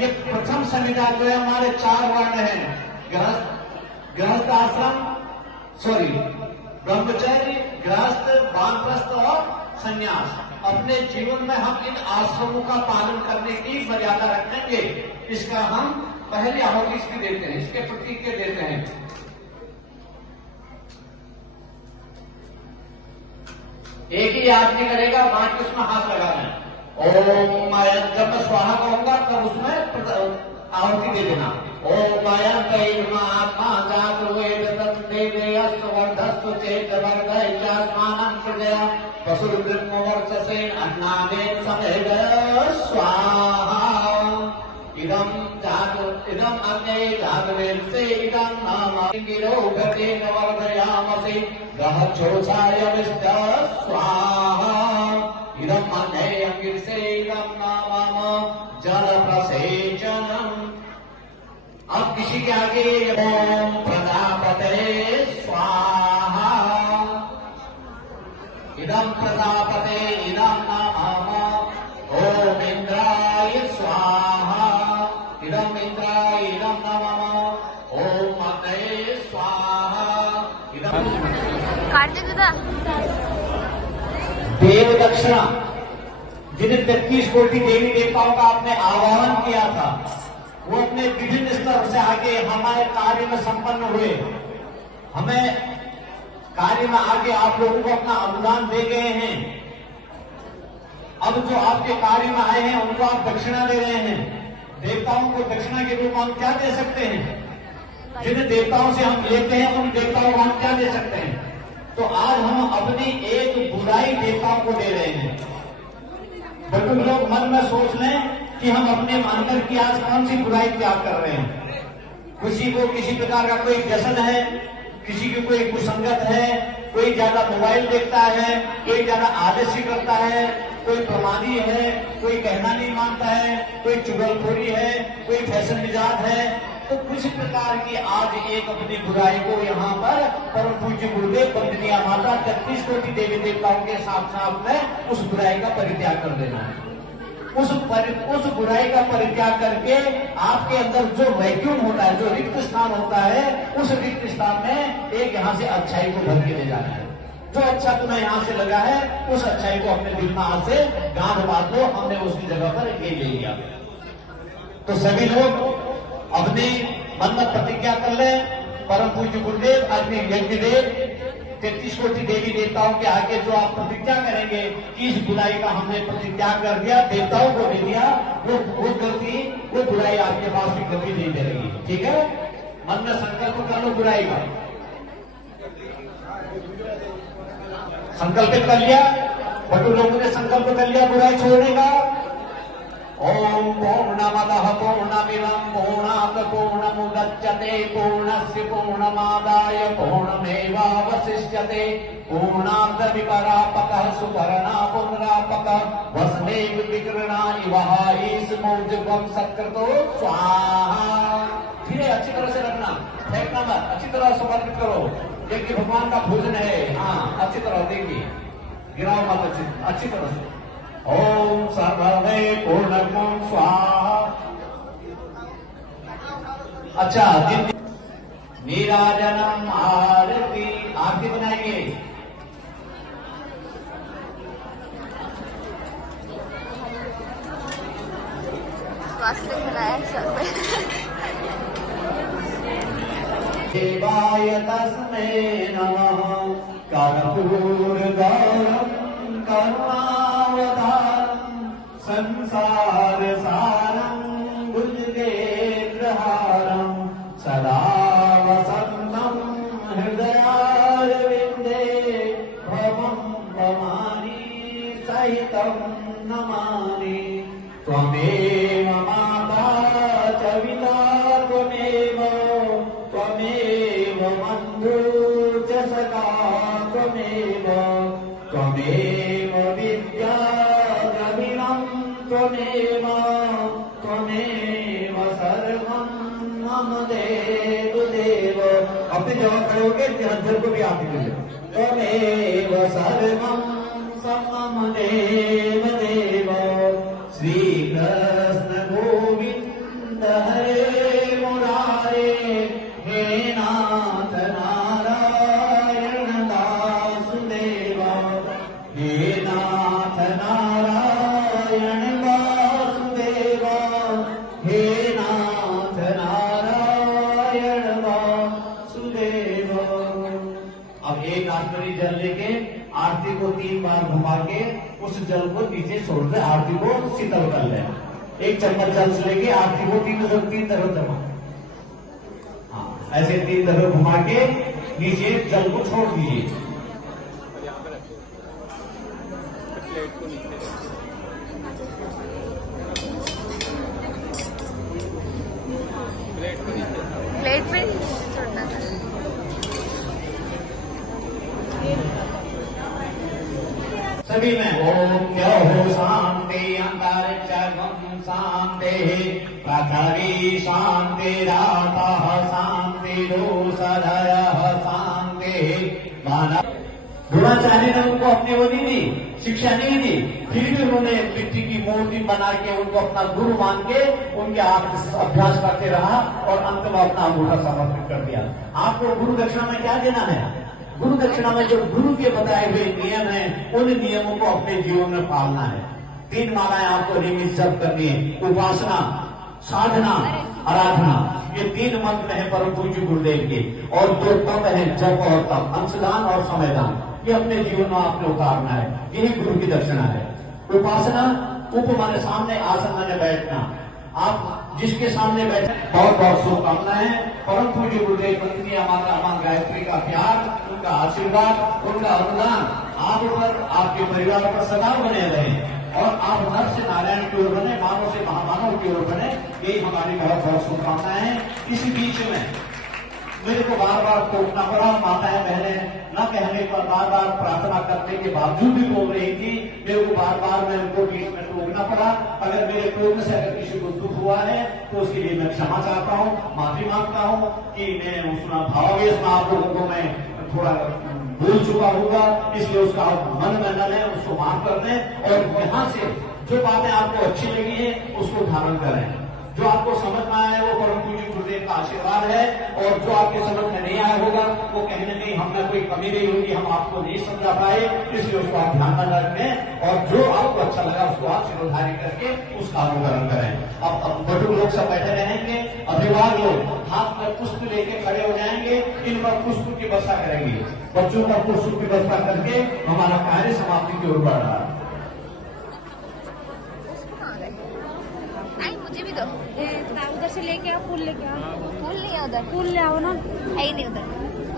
ये प्रथम संहिता जो है हमारे 4 वर्ण है, गृहस्थ आश्रम, सॉरी ब्रह्मचर्य, गृहस्थ, वानप्रस्थ और संन्यास। अपने जीवन में हम इन आश्रमों का पालन करने की मर्यादा रखेंगे। इसका हम पहले आहुति इसकी देते हैं, इसके प्रतीक के देते हैं। एक ही आदमी करेगा, बाकी उसमें हाथ लगाना है। ओम माया, जब मैं स्वाहा कहूंगा तब उसमें आहुति दे देना। ओम माया महात्मा जात देवस्तु चेत वर्धस्मानं प्रजया पशुर्ब्रह्मवर्चसे अन्नादेन समेद स्वाहा। इदं अन्ने जातवेत्से इदं नाम गिरोगतेन वर्धयामसि ग्रहच्छोषायमिष्ट स्वाहा। इदं अन्ने अंगिरसे इदं नाम जलप्रसेचनम्। अब किसी के आगे ओम प्रजापते स्वाहा। इदं प्रजापते इदं नाम ओम इंद्राय स्वाहा। इदं इंद्राय इदं नमः ओम अग्नये स्वाहा। देव दक्षिणा, जिन 33 कोटि देवी देवताओं का आपने आवाहन किया था, वो अपने विभिन्न स्तर से आगे हमारे कार्य में संपन्न हुए। हमें कार्य में आगे आप लोगों को अपना अनुदान दे गए हैं। अब जो आपके कार्य में आए हैं उनको आप दक्षिणा दे रहे हैं। देवताओं को दक्षिणा के रूप में हम क्या दे सकते हैं? जिन देवताओं से हम लेते हैं उन देवताओं को हम क्या दे सकते हैं? तो आज हम अपनी एक बुराई देवताओं को दे रहे हैं। बिल्कुल लोग मन में सोच लें कि हम अपने अंदर की आज कौन सी बुराई त्याग कर रहे हैं। किसी को किसी प्रकार का कोई व्यसन है, किसी की कोई कुसंगत है, कोई ज्यादा मोबाइल देखता है, कोई ज्यादा आलस्य करता है, कोई प्रमादी है, कोई कहना नहीं मानता है, कोई चुगलखोरी है, कोई फैशन मिजाज है। तो किसी प्रकार की आज एक अपनी बुराई को यहाँ पर परम पूज्य गुरुदेव बंदनिया माता 33 कोटि देवी देवताओं के साथ में उस बुराई का परित्याग कर देना है। उस बुराई का परित्याग करके आपके अंदर जो वैक्यूम होता है, जो रिक्त स्थान होता है, उस रिक्त स्थान में एक यहाँ से अच्छाई को भर के ले जाना है। जो अच्छा तुम्हें यहाँ से लगा है, उस अच्छाई को अपने दिल में आज से गांठ बांध लो, हमने उसकी जगह पर ये ले लिया। तो सभी लोग अपने मन में प्रतिज्ञा कर ले, परम पूज्य गुरुदेव अग्नि यज्ञ देव 33 कोटि देवी देवताओं के आगे जो आप प्रतिज्ञा करेंगे कि इस बुराई का हमने प्रतिज्ञा कर दिया, देवताओं को दे दिया, वो गलती, वो बुराई आपके पास भी कभी नहीं करेगी। ठीक है, मन में संकल्प कर लो बुराई का, संकल्पित कर लिया, बटू लोगों ने संकल्प कर लिया बुराई छोड़ने का। ओम पूर्णमदः पूर्णमिदं पूर्णात् पूर्णमुदच्यते पूर्णस्य पूर्णमादाय पूर्णमेवावशिष्यते पूर्णात् विपरापकः सुपर्णा पुनरापकः वसुदेव विकृणा इवः ईशमूर्जवं सत्कृतो स्वाहा। धीरे अच्छी तरह से रखना, फेंकना मत, अच्छी तरह समर्पित करो। देखिए भगवान का भोजन है, हाँ अच्छी तरह देखिए, गिराओ मत, अच्छी तरह से। ओम सर्वे पूर्णम स्वाहा। अच्छा, नीराजनम आरती, आरती बनाइए। स्वास्थ्य कराया सब देवाय तस्मै नमः। कर्पूरगौरं करुणावतारं संसार सारं भुजगेन्द्रहारं सदा वसन्तं हृदयारविन्दे भवं भवानी सहितं नमामि। त्वमेव माता च पिता त्वमेव बन्धु च सखा त्वमेव विद्या द्रविणं त्वमेव सर्वं मम देव। अपनी जगह खड़े होके जल को भी आरती करिए। त्वमेव सर्वं मम देव। श्री कृष्ण गोविंद हरे मुरारे, हे नाथ नारायण वासुदेव, हे नाथ नारायण वासुदेव, हे नाथ नारायण वासुदेव। अब एक आसमनी जल लेके आरती को 3 बार घुमा के उस जल को नीचे छोड़ दे, आरती को शीतल कर ले। एक चम्मच जल से लेके आरती को 3 तरफ जमा, ऐसे 3 तरफ घुमा के नीचे जल को छोड़ दीजिए। प्लेट पे छोड़ना था। सभी में ओम क्या हो शांति अंतरिक्षं शांति पृथ्वी शांति रातः शांति रोषधयः शांति। मानव द्रोणाचार्य ने उनको अपनी वो नहीं दी, शिक्षा नहीं दी, फिर भी उन्होंने मिट्टी की मूर्ति बना के उनको अपना गुरु मान के उनके अभ्यास करते रहा और अंत में अपना अंगूठा समर्पित कर दिया। आपको गुरु दक्षिणा में क्या देना है? गुरु दक्षिणा में जो गुरु के बताए हुए नियम हैं, उन नियमों को अपने जीवन में पालना है। 3 मालाएं आपको नियमित जप करनी है, उपासना, साधना, आराधना। ये 3 मंत्र हैं परम पूज्य गुरुदेव के। और जो तप है, जप और तप, अंशदान और समयदान, ये अपने जीवन में आपने उतारना है। यही गुरु की दक्षिणा है। उपासना, उप माने सामने, आसन माने बैठना। आप जिसके सामने बैठे, बहुत बहुत शुभकामनाएं। परम पूज्य गुरुदेव बंदनिया माता मां गायत्री का प्यार, उनका आशीर्वाद, उनका अनुदान आप पर, आपके परिवार पर सदा बने रहे और आप नर से नारायण की ओर बने, मानव से महामानव की ओर बने। यही हमारी बहुत बहुत शुभकामनाएं हैं। इसी बीच में मेरे को बार बार टोकना पड़ा। माताएं बहनें न कहने पर बार बार प्रार्थना करने के बावजूद भी बोल रही थी, मेरे को बार बार मैं उनको बीच में टोकना पड़ा। अगर मेरे टोकने से अगर किसी को दुख हुआ है तो उसके लिए मैं क्षमा चाहता हूँ, माफी मांगता हूँ कि मैं उसका भावावेश में आप लोगों को मैं थोड़ा भूल चुका होगा, इसलिए उसका मन में न लें, उसको माफ कर दें। और यहाँ से जो बातें आपको अच्छी लगी है उसको धारण करें, जो आपको समझ में आया वो परम पूज्य गुरुदेव का आशीर्वाद है। और जो आपके समझ में नहीं आया होगा वो कहीं न कहीं हम में कोई कमी नहीं होगी, हम आपको नहीं समझा पाए, इसलिए उसको आप ध्यान में रखें। और जो आपको अच्छा लगा उसको आप शिरोधारी करके उसका अनुकरण करें। अब बटुक लोग सब बैठे रहेंगे, अभिभावक लोग हाथ में पुष्प लेके खड़े हो जाएंगे, इन पर पुष्प की वर्षा करेंगे। बच्चों पर पुष्प की वर्षा करके हमारा कार्य समाप्ति की ओर बढ़ रहा है। मुझे भी दो। उधर से लेके आओ, फूल लेके आओ। फूल नहीं है उधर, फूल ले आओ ना। है ही नहीं उधर,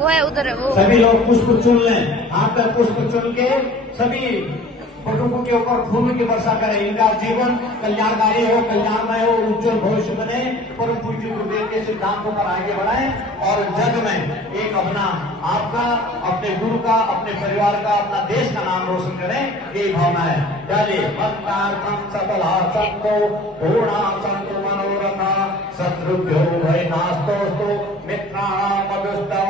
वो है उधर है वो। सभी लोग पुष्प चुन लें, हाथ में पुष्प चुन के सभी बटुकों के ऊपर फूलों की वर्षा करें। इनका जीवन कल्याणकारी हो, कल्याणमय हो, उज्जवल भविष्य बने, परम पूज्य गुरुदेव के सिद्धांतों पर आगे बढ़ाएं और जग में एक अपना आपका, अपने गुरु का, अपने परिवार का, अपना देश का नाम रोशन करें, यही भावना है। चलिए, मत्तार्थं सफलार्थंतो पूर्णार्थंतो मनोरथा शत्रुभ्यो भयनास्तोस्तु मित्राणां मधुस्तव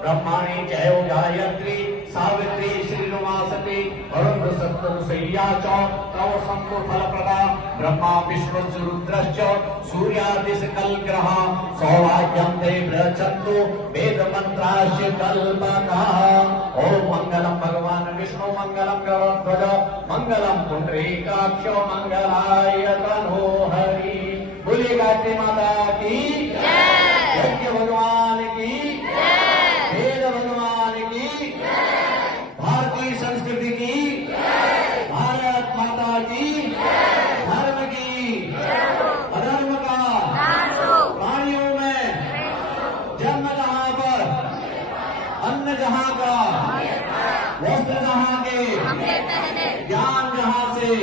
ब्रह्माणि जयो गायत्री सावित्री श्रीनुमा सती वरुण सत्तु सैया च तव संतो फलप्रदा ब्रह्मा विष्णु रुद्रश्च सूर्यादि सकल ग्रह सौभाग्यं ते प्रचन्तु वेद मंत्रास्य कल्पका। ओम मंगलम भगवान विष्णु मंगलम गरुड़ध्वज मंगलम पुंडरीकाक्षो मंगलाय तनोहरि। बोलिए गायत्री माता की जय, यज्ञ भगवान की जय, वेद भगवान की जय, भारतीय संस्कृति की जय, भारत माता की जय, धर्म की अधर्म का प्राणियों में जन्म जहाँ पर अन्न जहाँ का वस्त्र जहाँ के ज्ञान जहाँ से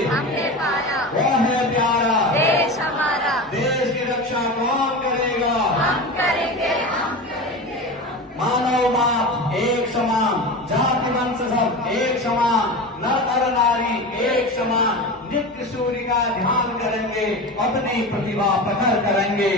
वो है प्यारा देश हमारा, देश की रक्षा कौन करेगा? हम करेंगे। मानव माप एक समान, जाति वंश सब एक समान, नर और नारी एक समान, नित्य सूर्य का ध्यान करेंगे, अपनी प्रतिभा प्रकट करेंगे।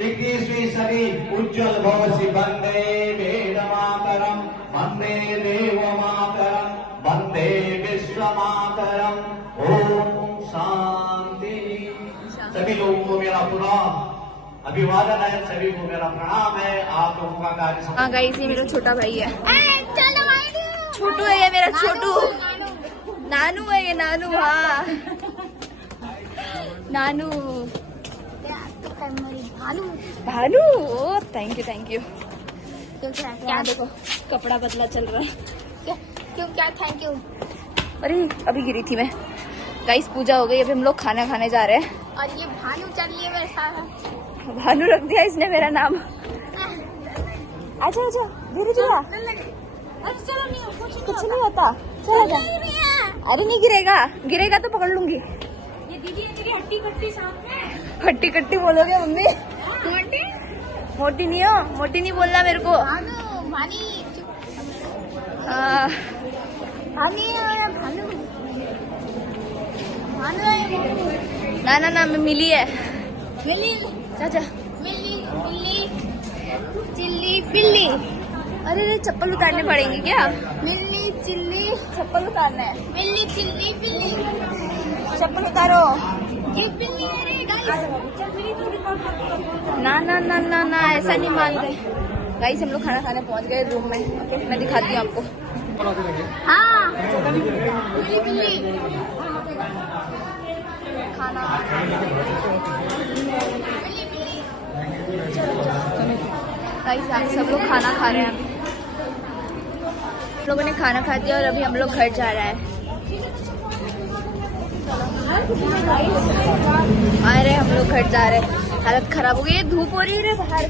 21वीं सदी उज्जवल भविष्य वंदे वेद मातरम, वंदे देव मातरम, वंदे विश्व मातरम। ओम शांति। सभी लोगों को मेरा पुनः अभिवादन है, सभी को मेरा प्रणाम है। आप लोगों का कार्य हाँ गाइस, ये मेरा छोटा भाई है, छोटू है ये मेरा छोटू, नानू है ये, नानू। हाँ नानू, भानु। ओ थैंक यू। क्या देखो कपड़ा बदला चल रहा है। क्यों क्या थैंक यू। अरे अभी गिरी थी मैं। गाइस पूजा हो गई, अभी हम लोग खाना खाने जा रहे हैं। और ये भानु चलिए मेरे साथ। भानु रख दिया इसने मेरा नाम। आजा आजा, धीरे धीरे, कुछ नहीं होता, चल आजा। अरे नहीं गिरेगा, गिरेगा तो पकड़ लूंगी। ये दीदी है तेरी हट्टी कट्टी साथ में। हट्टी कट्टी बोलोगे मम्मी? मोटी मोटी नहीं हो, मोटी नहीं बोलना मेरे को। भानु भानी हाँ भानी भानु भानु ना मिली है। मिली चाचा मिली मिली चिल्ली पिल्ली। अरे चप्पल उतारने पड़ेंगे क्या? मिली चिल्ली चप्पल उतारना है। मिली चिल्ली पिल्ली। चप्पल उतारो। ये पिल्ली है रे गाइस। ना ऐसा नहीं मानते। गाइस हम लोग खाना खाने पहुंच गए रूम में। ओके मैं दिखाती हूँ आपको। हाँ पिल्ली पिल्ली खाना गाइस हम सब लोग खाना खा रहे हैं। हम लोगों ने खाना खा दिया और अभी हम लोग घर जा रहे हैं। अरे हम लोग घर जा रहे हैं, हालत खराब हो गई है, धूप हो रही है बाहर।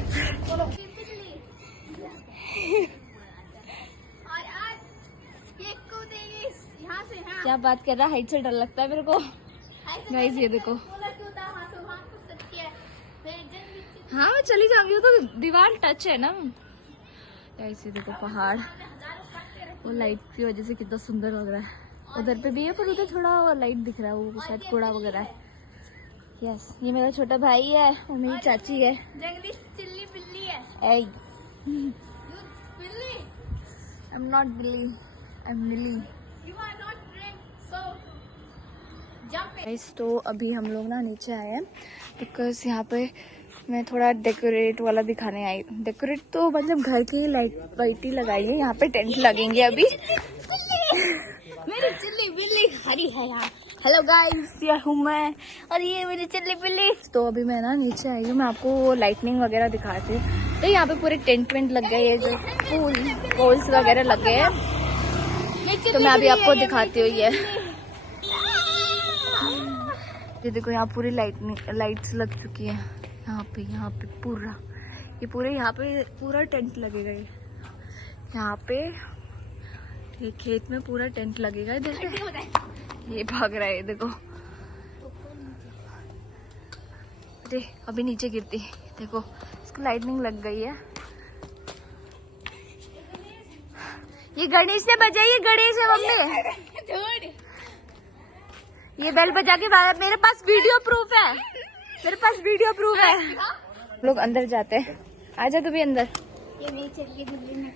क्या बात कर रहा है, हाइट से डर लगता है मेरे को। गाइस ये देखो, हाँ मैं चली जाऊंगी, वो तो दीवार टच है ना। ऐसे देखो पहाड़, वो लाइट की वजह से कितना सुंदर लग रहा है। उधर पे भी है पर उधर थोड़ा लाइट दिख रहा है, वो शायद कूड़ा वगैरह है। यस, ये मेरा छोटा भाई है, वो मेरी चाची है। जंगली चिल्ली बिल्ली है। Hey, बिल्ली। I'm not Billy, I'm Millie. You are not drink, so jump in. Guys, तो अभी हम लोग ना नीचे आए हैं बिकॉज यहाँ पे मैं थोड़ा डेकोरेट वाला दिखाने आई। डेकोरेट तो मतलब घर की लाइट वाइटी लगाई है, यहाँ पे टेंट लगेंगे अभी। मेरी चिल्ली बिल्ली हरी है यार। हेलो गाइस, ये हूँ मैं और ये मेरी चिल्ली बिल्ली। तो अभी मैं ना नीचे आई हूँ, मैं आपको लाइटनिंग वगैरह दिखाती हूँ। तो यहाँ पे पूरे टेंट वेंट लग गए, ये जो पोल्स वगैरह लग गए हैं, तो मैं अभी आपको दिखाती हूँ। ये देखो यहाँ पूरी लाइट्स लग चुकी है। यहाँ पे पूरा यहाँ पे पूरा टेंट लगेगा। यहाँ पे ये खेत में पूरा टेंट लगेगा। इधर ये भाग रहा है, देखो अभी नीचे गिरती। देखो इसको लाइटनिंग लग गई है। ये गणेश ने बजाई है, गणेश है मम्मी। ये बेल बजा के मेरे पास वीडियो प्रूफ है, मेरे पास वीडियो प्रूफ है। लोग अंदर जाते हैं, आजा तू भी अंदर। ये मेरी चिल्ली बिल्ली ने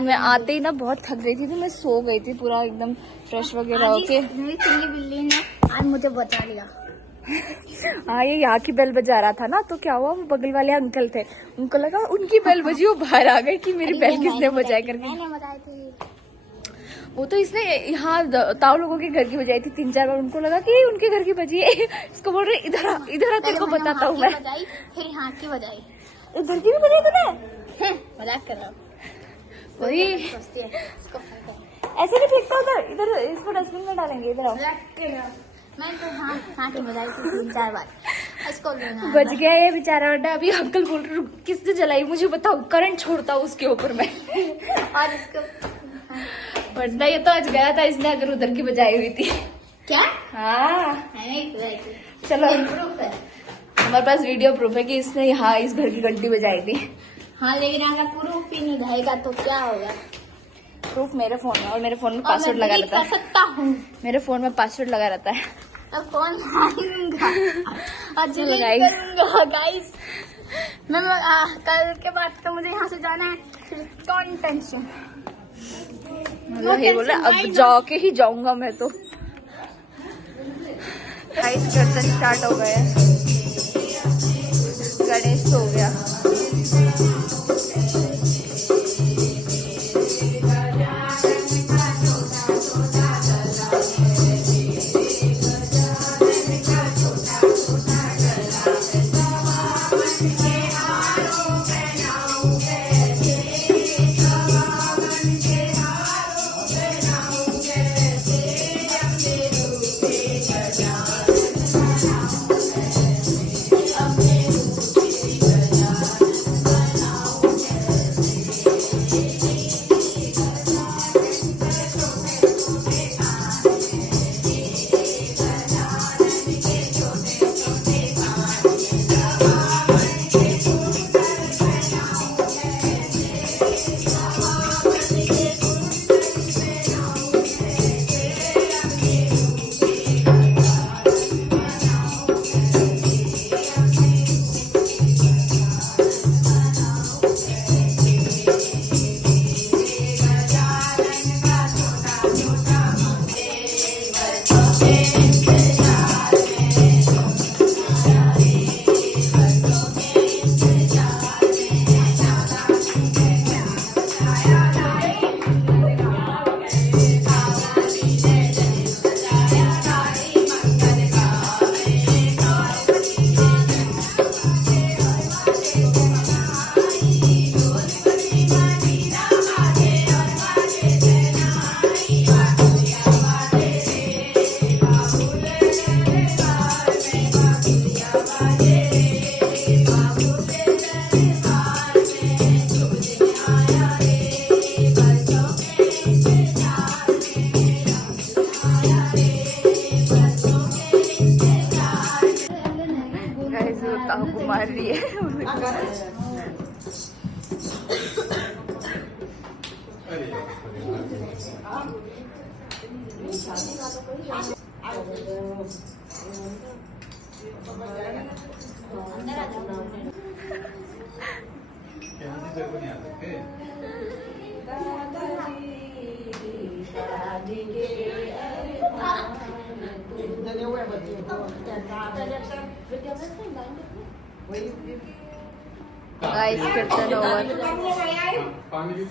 मैं आते ही ना बहुत थक गई थी, तो मैं सो गई थी पूरा एकदम फ्रेश वगैरह होके। मेरी चिल्ली बिल्ली ने आज मुझे बचा लिया। हाँ, ये यहाँ की बेल बजा रहा था ना, तो क्या हुआ, वो बगल वाले अंकल थे, उनको लगा उनकी बेल बजी, वो बाहर आ गए कि मेरी बेल किसने बजाई करके। मैंने बजाई थी। वो तो इसने यहाँ ताऊ लोगों के घर की बजाई थी 3-4 बार, उनको लगा कि उनके घर की बजी है। इसको बोल रहे इधर आ तेरे को बताता हूँ मैं। बजाई, फिर यहाँ की बजाई, इधर की भी बजाई तूने? मजाक कर रहा हूँ। वही सोचती है इसको ऐसे नहीं फेंकता उधर, इधर इसको डस्टबिन में डालेंगे। इधर आओ। मैं तो हाँ की बजाई थी 3-4 बार, इसको बच गया ये बेचारा। और अभी अंकल बोल रहे किसने जलाई मुझे बताओ, करंट छोड़ता उसके ऊपर में। और इसको वरना ये तो आज गया था इसने, अगर उधर की बजाई हुई थी। क्या? हाँ मैंने बजाई थी। चलो, प्रूफ है हमारे पास वीडियो प्रूफ है कि इसने यहाँ इस घर की घंटी बजाई थी। हाँ, लेकिन अगर प्रूफ ही नहीं रहेगा तो क्या होगा? प्रूफ मेरे फोन में, और मेरे फोन में पासवर्ड लगा रहता कर सकता हूँ। मेरे फोन में पासवर्ड लगा रहता है। अब फोन आऊंगा और चलो करूंगा गाइस। मैं कल के बाद तो मुझे यहाँ से जाना है, फिर कौन टेंशन। मतलब ये बोल रहा अब जाके ही जाऊंगा मैं तो। गाइस कीर्तन स्टार्ट हो गए, गणेश हो गया। गाइस कीर्तन ओवर। पानी भी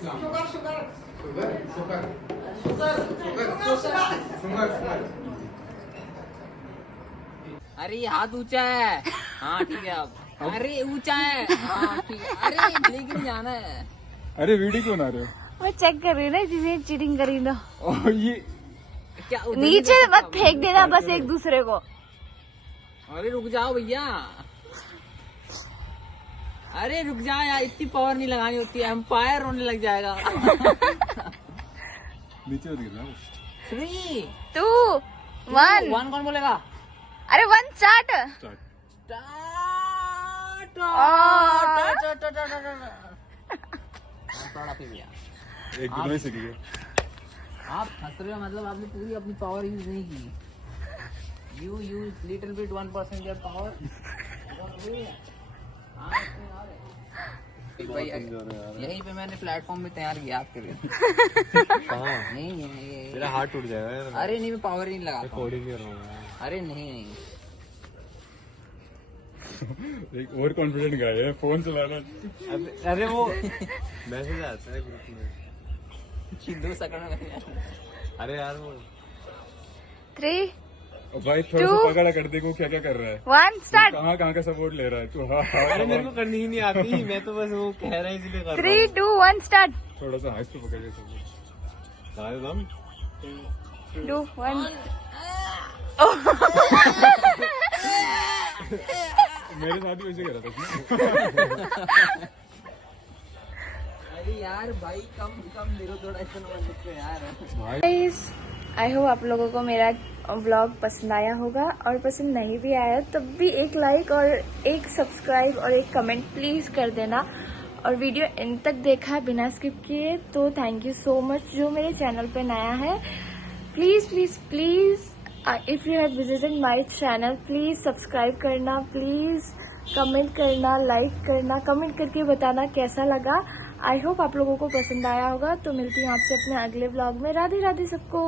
अरे ये हाथ ऊंचा है। हाँ ठीक है अब। अरे ऊंचा है। हाँ ठीक है। अरे लेकिन जाना है। अरे वीडियो क्यों बना रहे हो? मैं चेक कर रही हूँ ना जिसने चीटिंग करी ना। ये क्या नीचे मत फेंक देना बस एक दूसरे को। अरे रुक जाओ भैया। अरे रुक जाओ यार, इतनी पावर नहीं लगानी होती है, एम्पायर होने लग जाएगा। नीचे मत गिरना। 3 2 1 1 कौन बोलेगा? अरे 1 स्टार्ट। एक दिन में सीख गए। आप हंस रहे हो मतलब आपने पूरी अपनी पावर यूज नहीं की। You use little bit 1% your power. यहीं पे मैंने प्लेटफॉर्म में तैयार किया आपके लिए। नहीं मेरा हाथ टूट जाएगा। अरे नहीं मैं पावर ही नहीं लगा। रिकॉर्डिंग कर रहा हूँ। अरे नहीं एक ओवर कॉन्फिडेंट गाय है, फोन चलाना। अरे वो मैसेज आता है ग्रुप में। 2 सेकंड में। अरे यार वो 3 भाई थोड़ा सा पकड़ा कर देखो क्या क्या कर रहा है। 1 स्टार्ट। कहाँ का सपोर्ट ले रहा है तू? हाँ अरे मेरे को करनी ही नहीं आती, मैं तो बस वो कह रहा है इसलिए कर रहा हूँ। 3 2 1 स्टार्ट। थोड़ा सा हाथ पे पकड़ के सपोर्ट। 2 1 मेरे साथ भी वैसे कर रहा था। अरे यार भाई कम देखो थोड़ा इतना यार। गाइस आई होप आप लोगों को मेरा व्लॉग पसंद आया होगा, और पसंद नहीं भी आया तब भी एक लाइक और एक सब्सक्राइब और एक कमेंट प्लीज कर देना। और वीडियो एंड तक देखा बिना स्किप किए तो थैंक यू सो मच। जो मेरे चैनल पे नया है please please please if you have visited my channel please subscribe करना, प्लीज कमेंट करना, लाइक करना, कमेंट करके बताना कैसा लगा। आई होप आप लोगों को पसंद आया होगा। तो मिलती हूँ आपसे अपने अगले व्लॉग में। राधे राधे सबको।